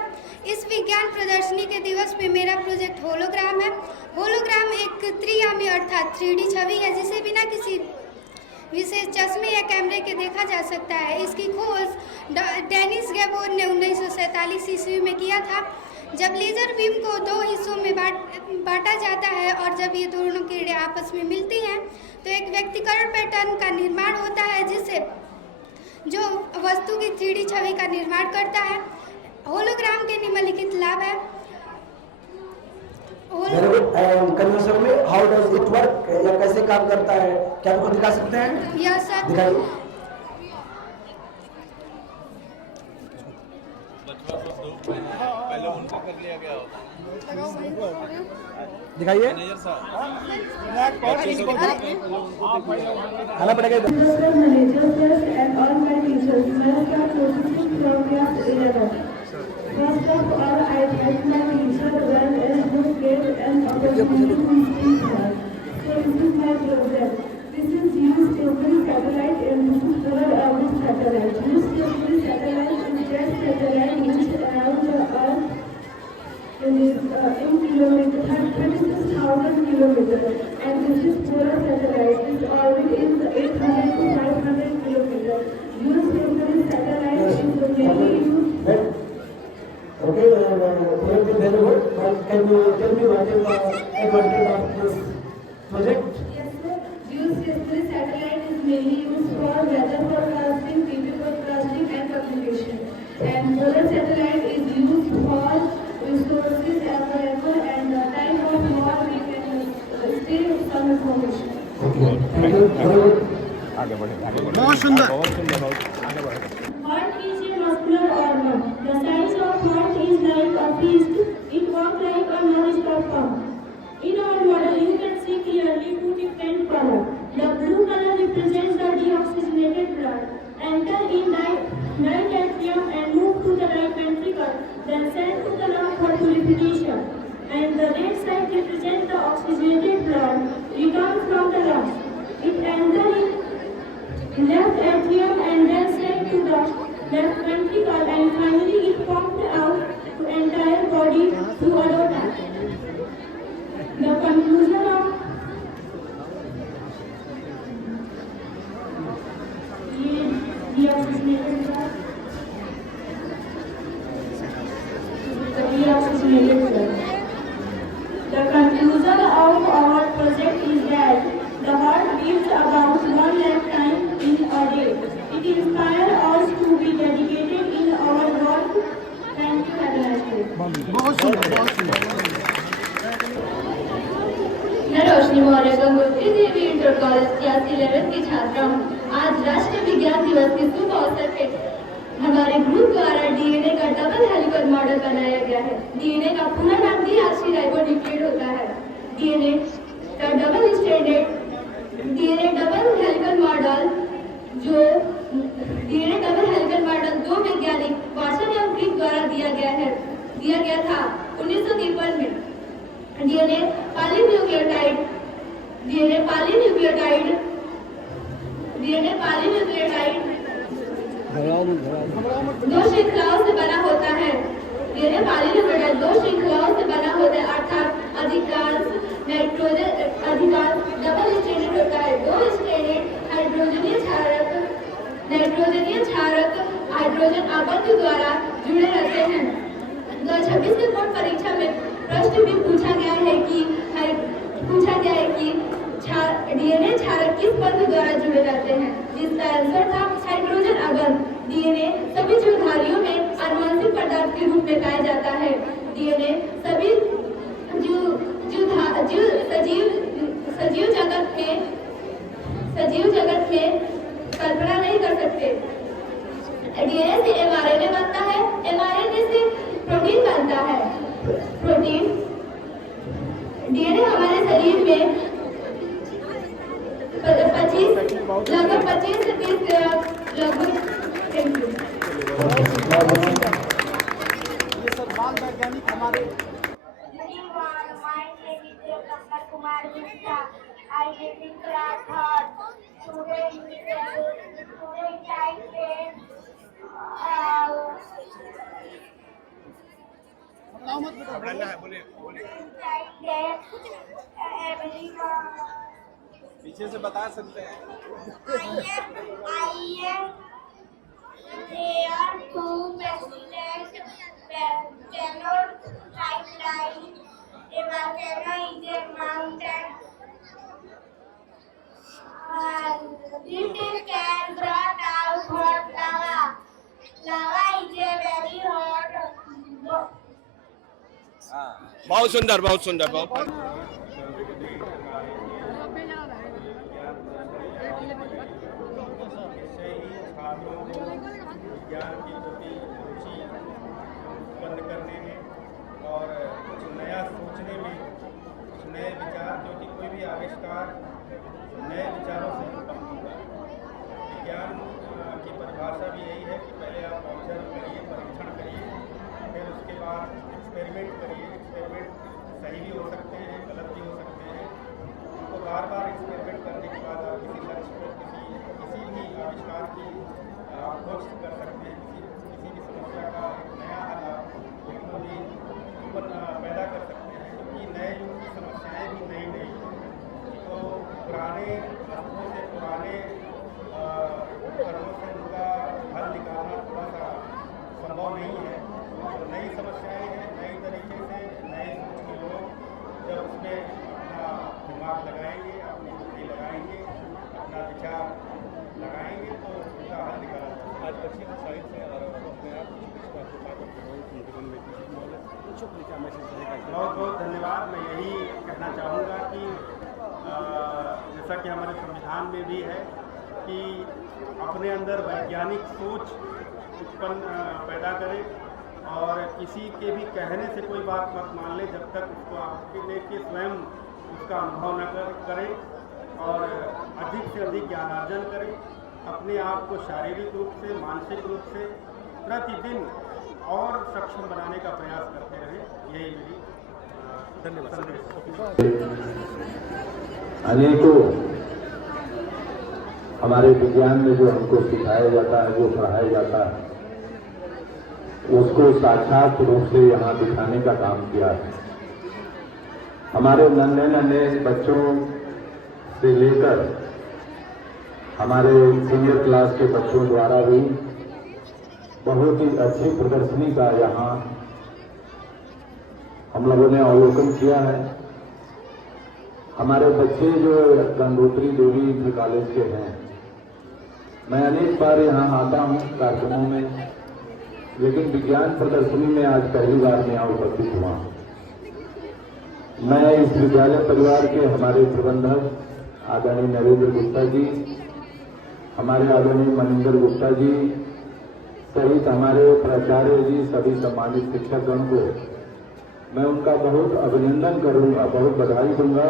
इस विज्ञान प्रदर्शनी के दिवस पे मेरा प्रोजेक्ट होलोग्राम है। होलोग्राम एक त्रिआयामी अर्थात 3D छवि है जिसे बिना किसी विशेष चश्मे या कैमरे के देखा जा सकता है। इसकी खोज डेनिस गैबोर ने 1947 ईस्वी में किया था, जब लेजर बीम को दो हिस्सों में बांटा जाता है और जब ये दोनों किरणें आपस में मिलती हैं तो एक व्यक्तिकरण पैटर्न का निर्माण होता है जिससे जो वस्तु की 3D छवि का निर्माण करता है। होलोग्राम के निम्नलिखित लाभ है। कन्वर्सन में हाउ डज इट वर्क, या कैसे काम करता है, क्या आपको दिखा सकते हैं? Yes sir. दिखाइए। पहले उनका कर लिया गया दिखाइए। आना पड़ेगा इधर। and all my teachers, welcome to from class 11. First of all, I thank my teacher well as who gave an opportunity to speak her. So this is my project. This is used every satellite and this is for every satellite. Used every satellite is just satellite which around the Earth in kilometers, 36,000 kilometers, and this is for a satellite. It's orbit in 800 to 500 kilometers. Used every satellite is mainly used. Okay, very good. But can you tell me what is the advantage of this project? Yes, sir. Geostationary satellite is mainly used for weather forecasting, TV broadcasting, and communication. And solar satellite is used for resources available and time of war we can stay some information. आगे बढ़े, आगे बढ़े। बहुत सुंदर। बहुत सुंदर, आगे बढ़े। Heart is a muscular organ. The size of heart is like a fist. It works like a non-stop pump. In our model, you can see clearly two different colors. The blue color represents the deoxygenated blood. Enter in right atrium and move to the right ventricle, then send to the lung for purification. And the red side represents the oxygenated blood returned from the lungs. It enters in left atrium and then sent to the left ventricle and finally it pumped out to entire body through aorta. The conclusion of deoxygenated blood. The conclusion of our project is that the heart beats about 1 lakh times in a day. It inspires us to be dedicated in our work. Thank you. Have a nice day. बहुत सुंदर, बहुत सुंदर। मैं रोशनी Maurya Gangotri Devi inter college class 11 की छात्रा हूँ। आज राष्ट्रीय विज्ञान दिवस के शुभ अवसर पे हमारे ग्रुप द्वारा डीएनए का डबल हेलिकल मॉडल बनाया गया है। डीएनए का पूरा नाम डीऑक्सीराइबोन्यूक्लियोटाइड होता है। डीएनए का double standard DNA double helical model DNA double helical model दो वैज्ञानिक वाटसन एवं क्रिक द्वारा दिया गया था 1953 में। डीएनए पॉलीन्यूक्लियोटाइड दो श्रृंखलाओं से बना होता है। डीएनए पॉलीन्यूक्लियोटाइड दो श्रृंखलाओं से बना होता है, अर्थात अधिकांश डबल स्ट्रैंडेड होता है। दो स्ट्रैंडेड नाइट्रोजनीय क्षारक हाइड्रोजन आबंध द्वारा जुड़े रहते हैं। 2026 के बोर्ड परीक्षा में प्रश्न भी पूछा गया है कि डीएनए क्षारक किस बंध द्वारा जुड़े रहते हैं, जिसका आंसर था हाइड्रोजन आबंध। डीएनए सभी जीवधारियों में आनुवंशिक पदार्थ के रूप में पाया जाता है। डीएनए सभी सजीव जगत में कल्पना नहीं कर सकते। डीएनए से एमआरएनए बनता है, एमआरएनए से प्रोटीन बनता है। डीएनए हमारे शरीर में लगभग 25 से 30 लगभग। Thank you. ये सब बाल वैज्ञानिक हमारे I did in class hard. Today time came. पीछे से बता सकते हैं। There two presidents cannot timeline. A volcano is a mountain. It can brought out hot lava. Lava is a very hot. बहुत सुंदर, बहुत सुंदर, बहुत विज्ञान की प्रति रुचि उत्पन्न करने में और कुछ नया सोचने में, कुछ नए विचार, क्योंकि कोई भी आविष्कार नए विचारों से उत्पन्न होता है। विज्ञान की परिभाषा भी यही है कि पहले आप ऑब्जर्व करिए, परीक्षण करिए, फिर उसके बाद एक्सपेरिमेंट करिए। एक्सपेरिमेंट सही भी हो सकते हैं, गलत भी हो सकते हैं। उनको बार बार एक्सपेरिमेंट करने के बाद आप किसी लक्ष्य को, किसी भी आविष्कार की खोज कर सकते हैं। किसी भी समस्या का एक नया हल आप टेक्नोलॉजी पैदा कर सकते हैं, क्योंकि नए युग की समस्याएं भी नई नई हैं। तो पुराने वस्तुओं से, पुराने उपकरणों से उनका हल निकालना थोड़ा सा संभव नहीं है। तो नई समस्याएं हैं, नई तरीके से नए सोच के लोग जब उसमें अपना दिमाग लगाएंगे, अपनी बुद्धि लगाएंगे, अपना विचार लगाएंगे, तो उसका हल निकाला जाएगा। आज बच्चे साइड से अपने आप बहुत बहुत धन्यवाद। मैं यही कहना चाहूँगा कि जैसा कि हमारे संविधान में भी है कि अपने अंदर वैज्ञानिक सोच उत्पन्न पैदा करें और किसी के भी कहने से कोई बात मत मान ले जब तक उसको आपके लेके स्वयं उसका अनुभव न करें और अधिक से अधिक ज्ञानार्जन करें। अपने आप को शारीरिक रूप से, मानसिक रूप से प्रतिदिन और सक्षम बनाने का प्रयास करते रहें। यही मेरी धन्यवाद। अनेकों हमारे विज्ञान में जो हमको सिखाया जाता है, जो पढ़ाया जाता है, उसको साक्षात रूप से यहाँ दिखाने का काम किया है। हमारे नन्हे नन्हे बच्चों से लेकर हमारे सीनियर क्लास के बच्चों द्वारा भी बहुत ही अच्छी प्रदर्शनी का यहाँ हम लोगों ने अवलोकन किया है। हमारे बच्चे जो गंगोत्री देवी इंटर कॉलेज के हैं, मैं अनेक बार यहाँ आता हूँ कार्यक्रमों में, लेकिन विज्ञान प्रदर्शनी में आज पहली बार मैं यहाँ उपस्थित हुआ। मैं इस विद्यालय परिवार के हमारे प्रबंधक आदरणीय नरेंद्र गुप्ता जी, हमारे आदरणीय मनिंदर गुप्ता जी सहित हमारे प्राचार्य जी, सभी सम्मानित शिक्षकगण को मैं उनका बहुत अभिनंदन करूंगा, बहुत बधाई दूंगा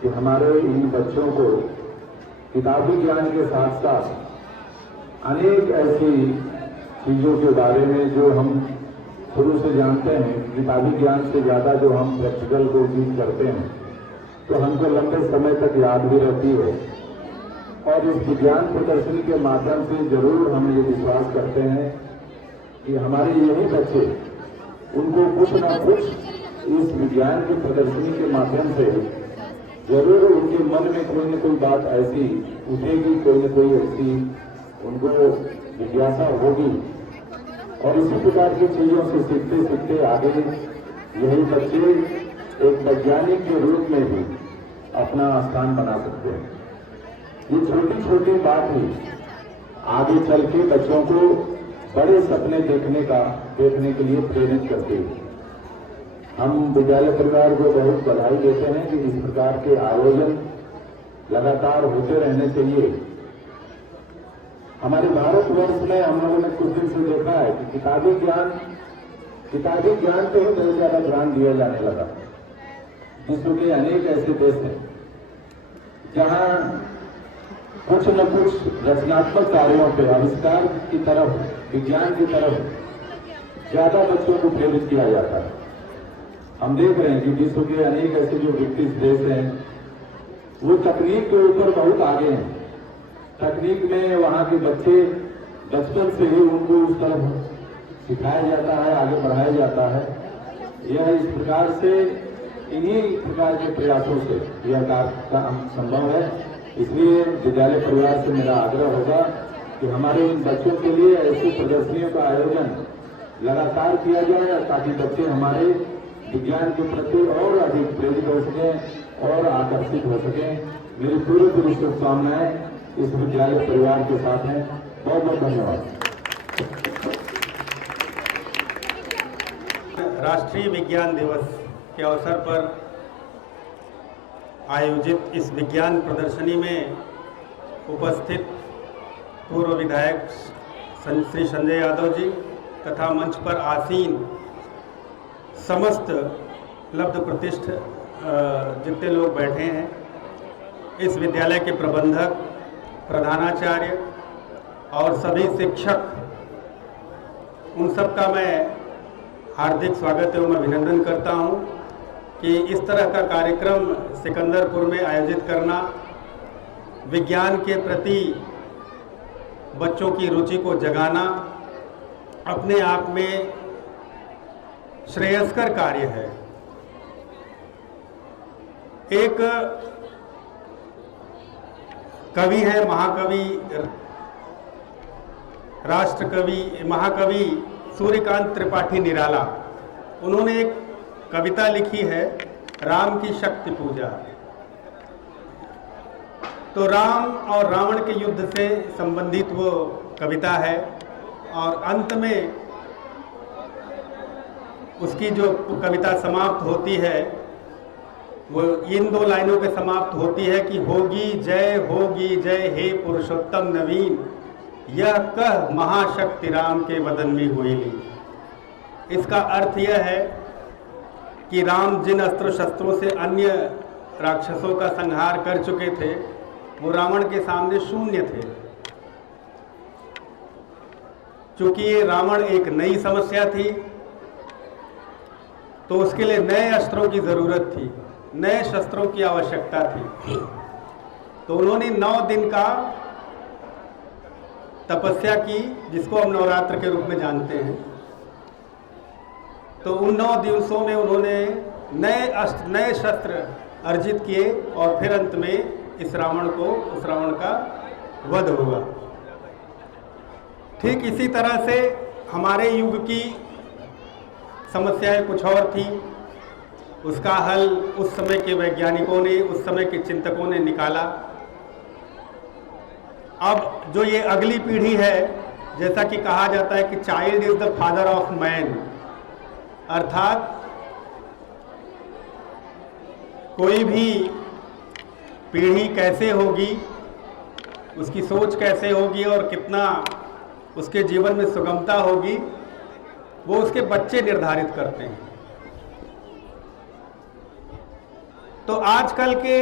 कि हमारे इन बच्चों को किताबी ज्ञान के साथ साथ अनेक ऐसी चीजों के बारे में जो हम शुरू से जानते हैं, किताबी ज्ञान से ज्यादा जो हम प्रैक्टिकल को चीज करते हैं तो हमको लंबे समय तक याद भी रहती है। और इस विज्ञान प्रदर्शनी के माध्यम से जरूर हम ये विश्वास करते हैं कि हमारे यही बच्चे, उनको कुछ न कुछ इस विज्ञान की प्रदर्शनी के माध्यम से जरूर उनके मन में कोई न कोई बात ऐसी उठेगी, कोई न कोई ऐसी उनको जिज्ञासा होगी और इसी प्रकार की चीजों से सीखते सीखते आगे यही बच्चे एक वैज्ञानिक के रूप में भी अपना स्थान बना सकते हैं। ये छोटी छोटी बात ही आगे चल के बच्चों को बड़े सपने देखने के लिए प्रेरित करती है। हम विद्यालय परिवार को बहुत बधाई देते हैं कि इस प्रकार के आयोजन लगातार होते रहने चाहिए। हमारे भारतवर्ष में हम लोगों ने कुछ दिन से देखा है कि किताबी ज्ञान पे ही बहुत ज्यादा ध्यान दिया जाने लगा। विश्व के अनेक ऐसे देश हैं जहां कुछ न कुछ रचनात्मक कार्यों पे, आविष्कार की तरफ, विज्ञान की तरफ ज्यादा बच्चों को प्रेरित किया जाता है। हम देख रहे हैं कि विश्व के अनेक ऐसे जो ब्रिटिश देश हैं, वो तकनीक के ऊपर बहुत आगे हैं। तकनीक में वहाँ के बच्चे बचपन से ही उनको उस तरफ सिखाया जाता है, आगे बढ़ाया जाता है। यह इस प्रकार से इन्हीं प्रकार के प्रयासों से यह काम संभव है। इसलिए विद्यालय परिवार से मेरा आग्रह होगा कि हमारे इन बच्चों के लिए ऐसी प्रदर्शनियों का आयोजन लगातार किया जाए ताकि बच्चे हमारे विज्ञान के प्रति और अधिक प्रेरित हो सकें और आकर्षित हो सकें। मेरी पूरी शुभकामनाएं इस विद्यालय परिवार के साथ हैं। बहुत बहुत धन्यवाद। राष्ट्रीय विज्ञान दिवस के अवसर पर आयोजित इस विज्ञान प्रदर्शनी में उपस्थित पूर्व विधायक श्री संजय यादव जी तथा मंच पर आसीन समस्त लब्ध प्रतिष्ठ जितने लोग बैठे हैं, इस विद्यालय के प्रबंधक, प्रधानाचार्य और सभी शिक्षक, उन सब का मैं हार्दिक स्वागत एवं अभिनंदन करता हूं कि इस तरह का कार्यक्रम सिकंदरपुर में आयोजित करना विज्ञान के प्रति बच्चों की रुचि को जगाना अपने आप में श्रेयस्कर कार्य है। एक कवि है, महाकवि, राष्ट्रकवि, महाकवि सूर्यकांत त्रिपाठी निराला। उन्होंने एक कविता लिखी है, राम की शक्ति पूजा। तो राम और रावण के युद्ध से संबंधित वो कविता है और अंत में उसकी जो कविता समाप्त होती है वो इन दो लाइनों पे समाप्त होती है कि होगी जय हे पुरुषोत्तम नवीन, यह कह महाशक्ति राम के वदन में हुईली। इसका अर्थ यह है कि राम जिन अस्त्र शस्त्रों से अन्य राक्षसों का संहार कर चुके थे वो रावण के सामने शून्य थे। चूंकि ये रावण एक नई समस्या थी तो उसके लिए नए अस्त्रों की जरूरत थी, नए शस्त्रों की आवश्यकता थी। तो उन्होंने 9 दिन का तपस्या की, जिसको हम नवरात्र के रूप में जानते हैं। तो उन 9 दिवसों में उन्होंने नए शस्त्र अर्जित किए और फिर अंत में उस रावण का वध हुआ। ठीक इसी तरह से हमारे युग की समस्याएं कुछ और थी, उसका हल उस समय के वैज्ञानिकों ने, उस समय के चिंतकों ने निकाला। अब जो ये अगली पीढ़ी है, जैसा कि कहा जाता है कि child is the father of man, अर्थात कोई भी पीढ़ी कैसे होगी, उसकी सोच कैसे होगी और कितना उसके जीवन में सुगमता होगी, वो उसके बच्चे निर्धारित करते हैं। तो आजकल के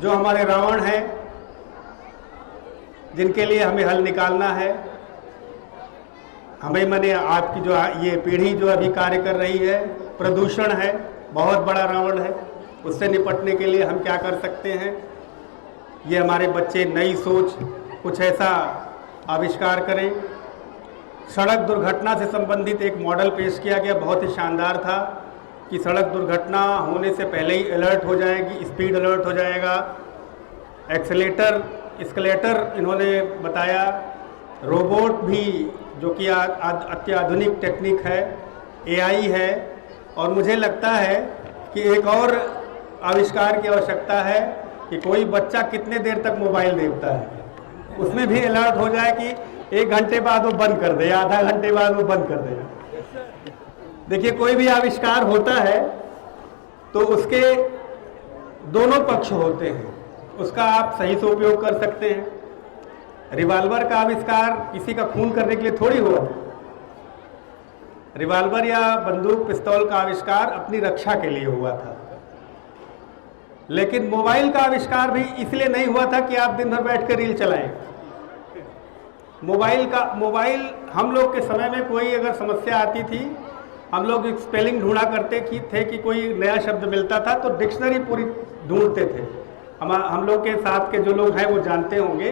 जो हमारे रावण हैं, जिनके लिए हमें हल निकालना है, हमें माने आपकी जो ये पीढ़ी जो अभी कार्य कर रही है, प्रदूषण है, बहुत बड़ा रावण है। उससे निपटने के लिए हम क्या कर सकते हैं? ये हमारे बच्चे नई सोच कुछ ऐसा आविष्कार करें। सड़क दुर्घटना से संबंधित एक मॉडल पेश किया गया, बहुत ही शानदार था कि सड़क दुर्घटना होने से पहले ही अलर्ट हो जाएगी, स्पीड अलर्ट हो जाएगा, एक्सेलेटर, एस्केलेटर इन्होंने बताया, रोबोट भी जो कि अत्याधुनिक टेक्निक है, एआई है। और मुझे लगता है कि एक और आविष्कार की आवश्यकता है कि कोई बच्चा कितने देर तक मोबाइल देखता है, उसमें भी अलर्ट हो जाए कि 1 घंटे बाद वो बंद कर दे, आधा घंटे बाद वो बंद कर देगा। देखिए, कोई भी आविष्कार होता है तो उसके दोनों पक्ष होते हैं, उसका आप सही से उपयोग कर सकते हैं। रिवॉल्वर का आविष्कार किसी का खून करने के लिए थोड़ी हुआ था। रिवॉल्वर या बंदूक, पिस्तौल का आविष्कार अपनी रक्षा के लिए हुआ था। लेकिन मोबाइल का आविष्कार भी इसलिए नहीं हुआ था कि आप दिन भर बैठ कर रील चलाएं। मोबाइल हम लोग के समय में कोई अगर समस्या आती थी हम लोग स्पेलिंग ढूंढा करते थे कि कोई नया शब्द मिलता था तो डिक्शनरी पूरी ढूंढते थे। हम लोग के साथ के जो लोग हैं वो जानते होंगे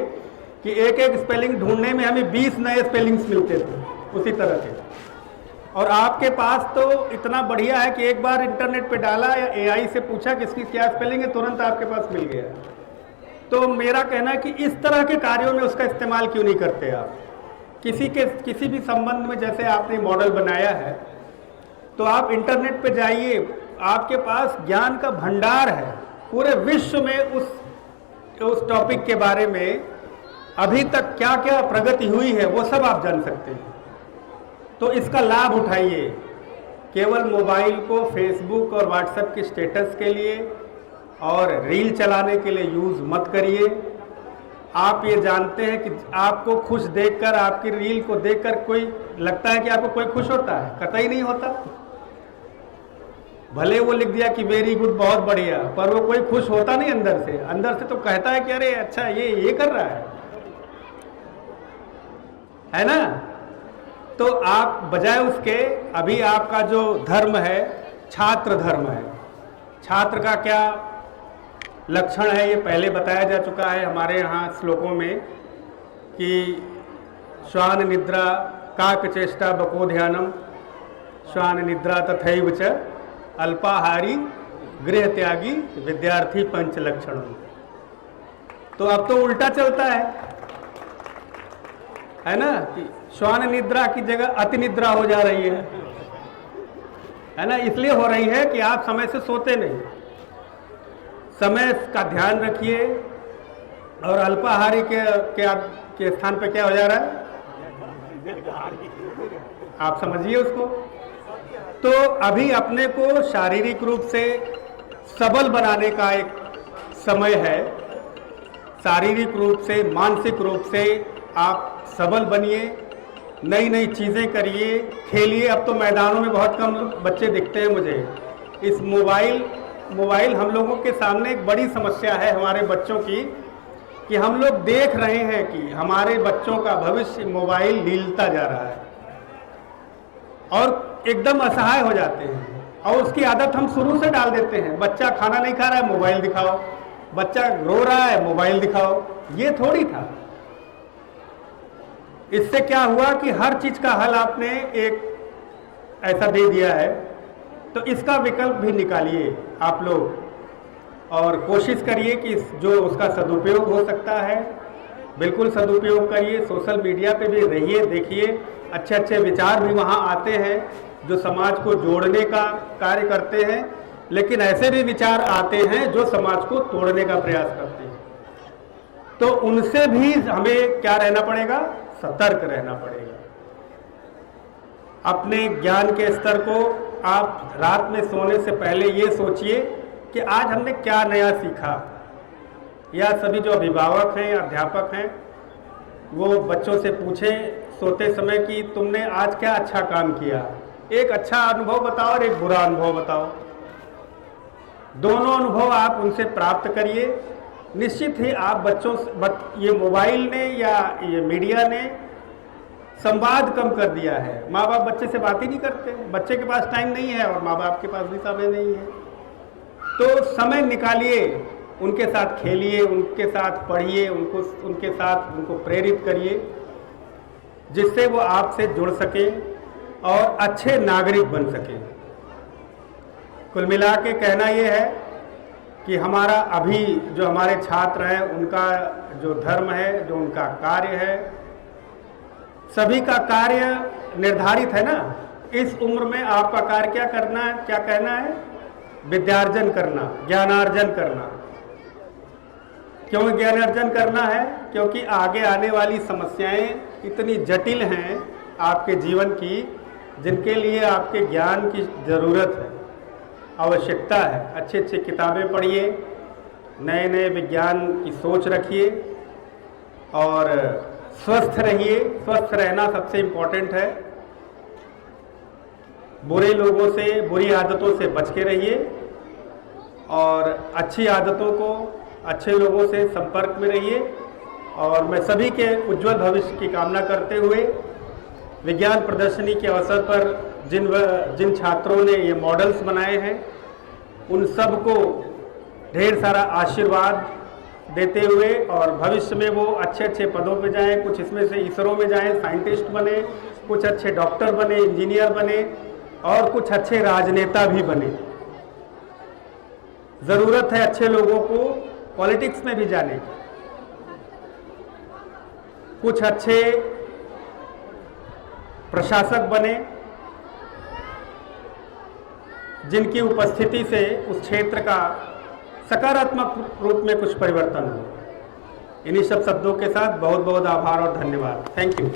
कि एक एक स्पेलिंग ढूंढने में हमें 20 नए स्पेलिंग्स मिलते थे उसी तरह के। और आपके पास तो इतना बढ़िया है कि एक बार इंटरनेट पे डाला या AI से पूछा कि इसकी क्या स्पेलिंग है, तुरंत आपके पास मिल गया। तो मेरा कहना है कि इस तरह के कार्यों में उसका इस्तेमाल क्यों नहीं करते आप। किसी भी संबंध में जैसे आपने मॉडल बनाया है तो आप इंटरनेट पे जाइए, आपके पास ज्ञान का भंडार है। पूरे विश्व में उस टॉपिक के बारे में अभी तक क्या क्या प्रगति हुई है वो सब आप जान सकते हैं। तो इसका लाभ उठाइए। केवल मोबाइल को फेसबुक और व्हाट्सएप के स्टेटस के लिए और रील चलाने के लिए यूज़ मत करिए। आप ये जानते हैं कि आपको खुश देखकर, आपकी रील को देखकर कोई लगता है कि आपको कोई खुश होता है? कतई नहीं होता। भले वो लिख दिया कि वेरी गुड, बहुत बढ़िया, पर वो कोई खुश होता नहीं अंदर से। अंदर से तो कहता है कि अरे अच्छा ये कर रहा है ना। तो आप बजाय उसके, अभी आपका जो धर्म है छात्र धर्म है। छात्र का क्या लक्षण है ये पहले बताया जा चुका है हमारे यहाँ श्लोकों में कि श्वान निद्रा काक चेष्टा बको ध्यानम, श्वान निद्रा तथैव च अल्पाहारी गृह त्यागी विद्यार्थी पंच लक्षण। तो अब तो उल्टा चलता है ना, कि श्वान निद्रा की जगह अति निद्रा हो जा रही है ना। इसलिए हो रही है कि आप समय से सोते नहीं। समय का ध्यान रखिए। और अल्पाहारी के स्थान पे क्या हो जा रहा है, आप समझिए उसको। तो अभी अपने को शारीरिक रूप से सबल बनाने का एक समय है। शारीरिक रूप से, मानसिक रूप से आप सबल बनिए, नई नई चीज़ें करिए, खेलिए। अब तो मैदानों में बहुत कम बच्चे दिखते हैं मुझे। इस मोबाइल हम लोगों के सामने एक बड़ी समस्या है हमारे बच्चों की, कि हम लोग देख रहे हैं कि हमारे बच्चों का भविष्य मोबाइल लीलता जा रहा है और एकदम असहाय हो जाते हैं। और उसकी आदत हम शुरू से डाल देते हैं। बच्चा खाना नहीं खा रहा है, मोबाइल दिखाओ। बच्चा रो रहा है, मोबाइल दिखाओ। ये थोड़ी था। इससे क्या हुआ कि हर चीज का हल आपने एक ऐसा दे दिया है। तो इसका विकल्प भी निकालिए आप लोग और कोशिश करिए कि जो उसका सदुपयोग हो सकता है बिल्कुल सदुपयोग करिए। सोशल मीडिया पे भी रहिए, देखिए, अच्छे अच्छे विचार भी वहाँ आते हैं जो समाज को जोड़ने का कार्य करते हैं। लेकिन ऐसे भी विचार आते हैं जो समाज को तोड़ने का प्रयास करते हैं। तो उनसे भी हमें क्या रहना पड़ेगा, सतर्क रहना पड़ेगा। अपने ज्ञान के स्तर को आप रात में सोने से पहले ये सोचिए कि आज हमने क्या नया सीखा। या सभी जो अभिभावक हैं, अध्यापक हैं, वो बच्चों से पूछें सोते समय कि तुमने आज क्या अच्छा काम किया। एक अच्छा अनुभव बताओ और एक बुरा अनुभव बताओ। दोनों अनुभव आप उनसे प्राप्त करिए। निश्चित ही आप बच्चों से, ये मोबाइल ने या ये मीडिया ने संवाद कम कर दिया है। माँ बाप बच्चे से बात ही नहीं करते। बच्चे के पास टाइम नहीं है और माँ बाप के पास भी समय नहीं है। तो समय निकालिए, उनके साथ खेलिए, उनके साथ पढ़िए, उनको प्रेरित करिए, जिससे वो आपसे जुड़ सके और अच्छे नागरिक बन सके। कुल मिला के कहना ये है कि हमारा अभी जो हमारे छात्र हैं उनका जो धर्म है, जो उनका कार्य है, सभी का कार्य निर्धारित है ना। इस उम्र में आपका कार्य क्या करना है, क्या कहना है, विद्यार्जन करना, ज्ञानार्जन करना। क्यों ज्ञानार्जन करना है? क्योंकि आगे आने वाली समस्याएं इतनी जटिल हैं आपके जीवन की, जिनके लिए आपके ज्ञान की ज़रूरत है, आवश्यकता है। अच्छी अच्छी किताबें पढ़िए, नए नए विज्ञान की सोच रखिए और स्वस्थ रहिए। स्वस्थ रहना सबसे इम्पोर्टेंट है। बुरे लोगों से, बुरी आदतों से बच के रहिए और अच्छी आदतों को, अच्छे लोगों से संपर्क में रहिए। और मैं सभी के उज्जवल भविष्य की कामना करते हुए विज्ञान प्रदर्शनी के अवसर पर जिन छात्रों ने ये मॉडल्स बनाए हैं उन सब को ढेर सारा आशीर्वाद देते हुए और भविष्य में वो अच्छे अच्छे पदों पे जाएं, कुछ इसमें से इसरो में जाएं, साइंटिस्ट बने, कुछ अच्छे डॉक्टर बने, इंजीनियर बने और कुछ अच्छे राजनेता भी बने। ज़रूरत है अच्छे लोगों को पॉलिटिक्स में भी जाने की। कुछ अच्छे प्रशासक बने जिनकी उपस्थिति से उस क्षेत्र का सकारात्मक रूप में कुछ परिवर्तन हो। इन्हीं सब शब्दों के साथ बहुत बहुत आभार और धन्यवाद। Thank you.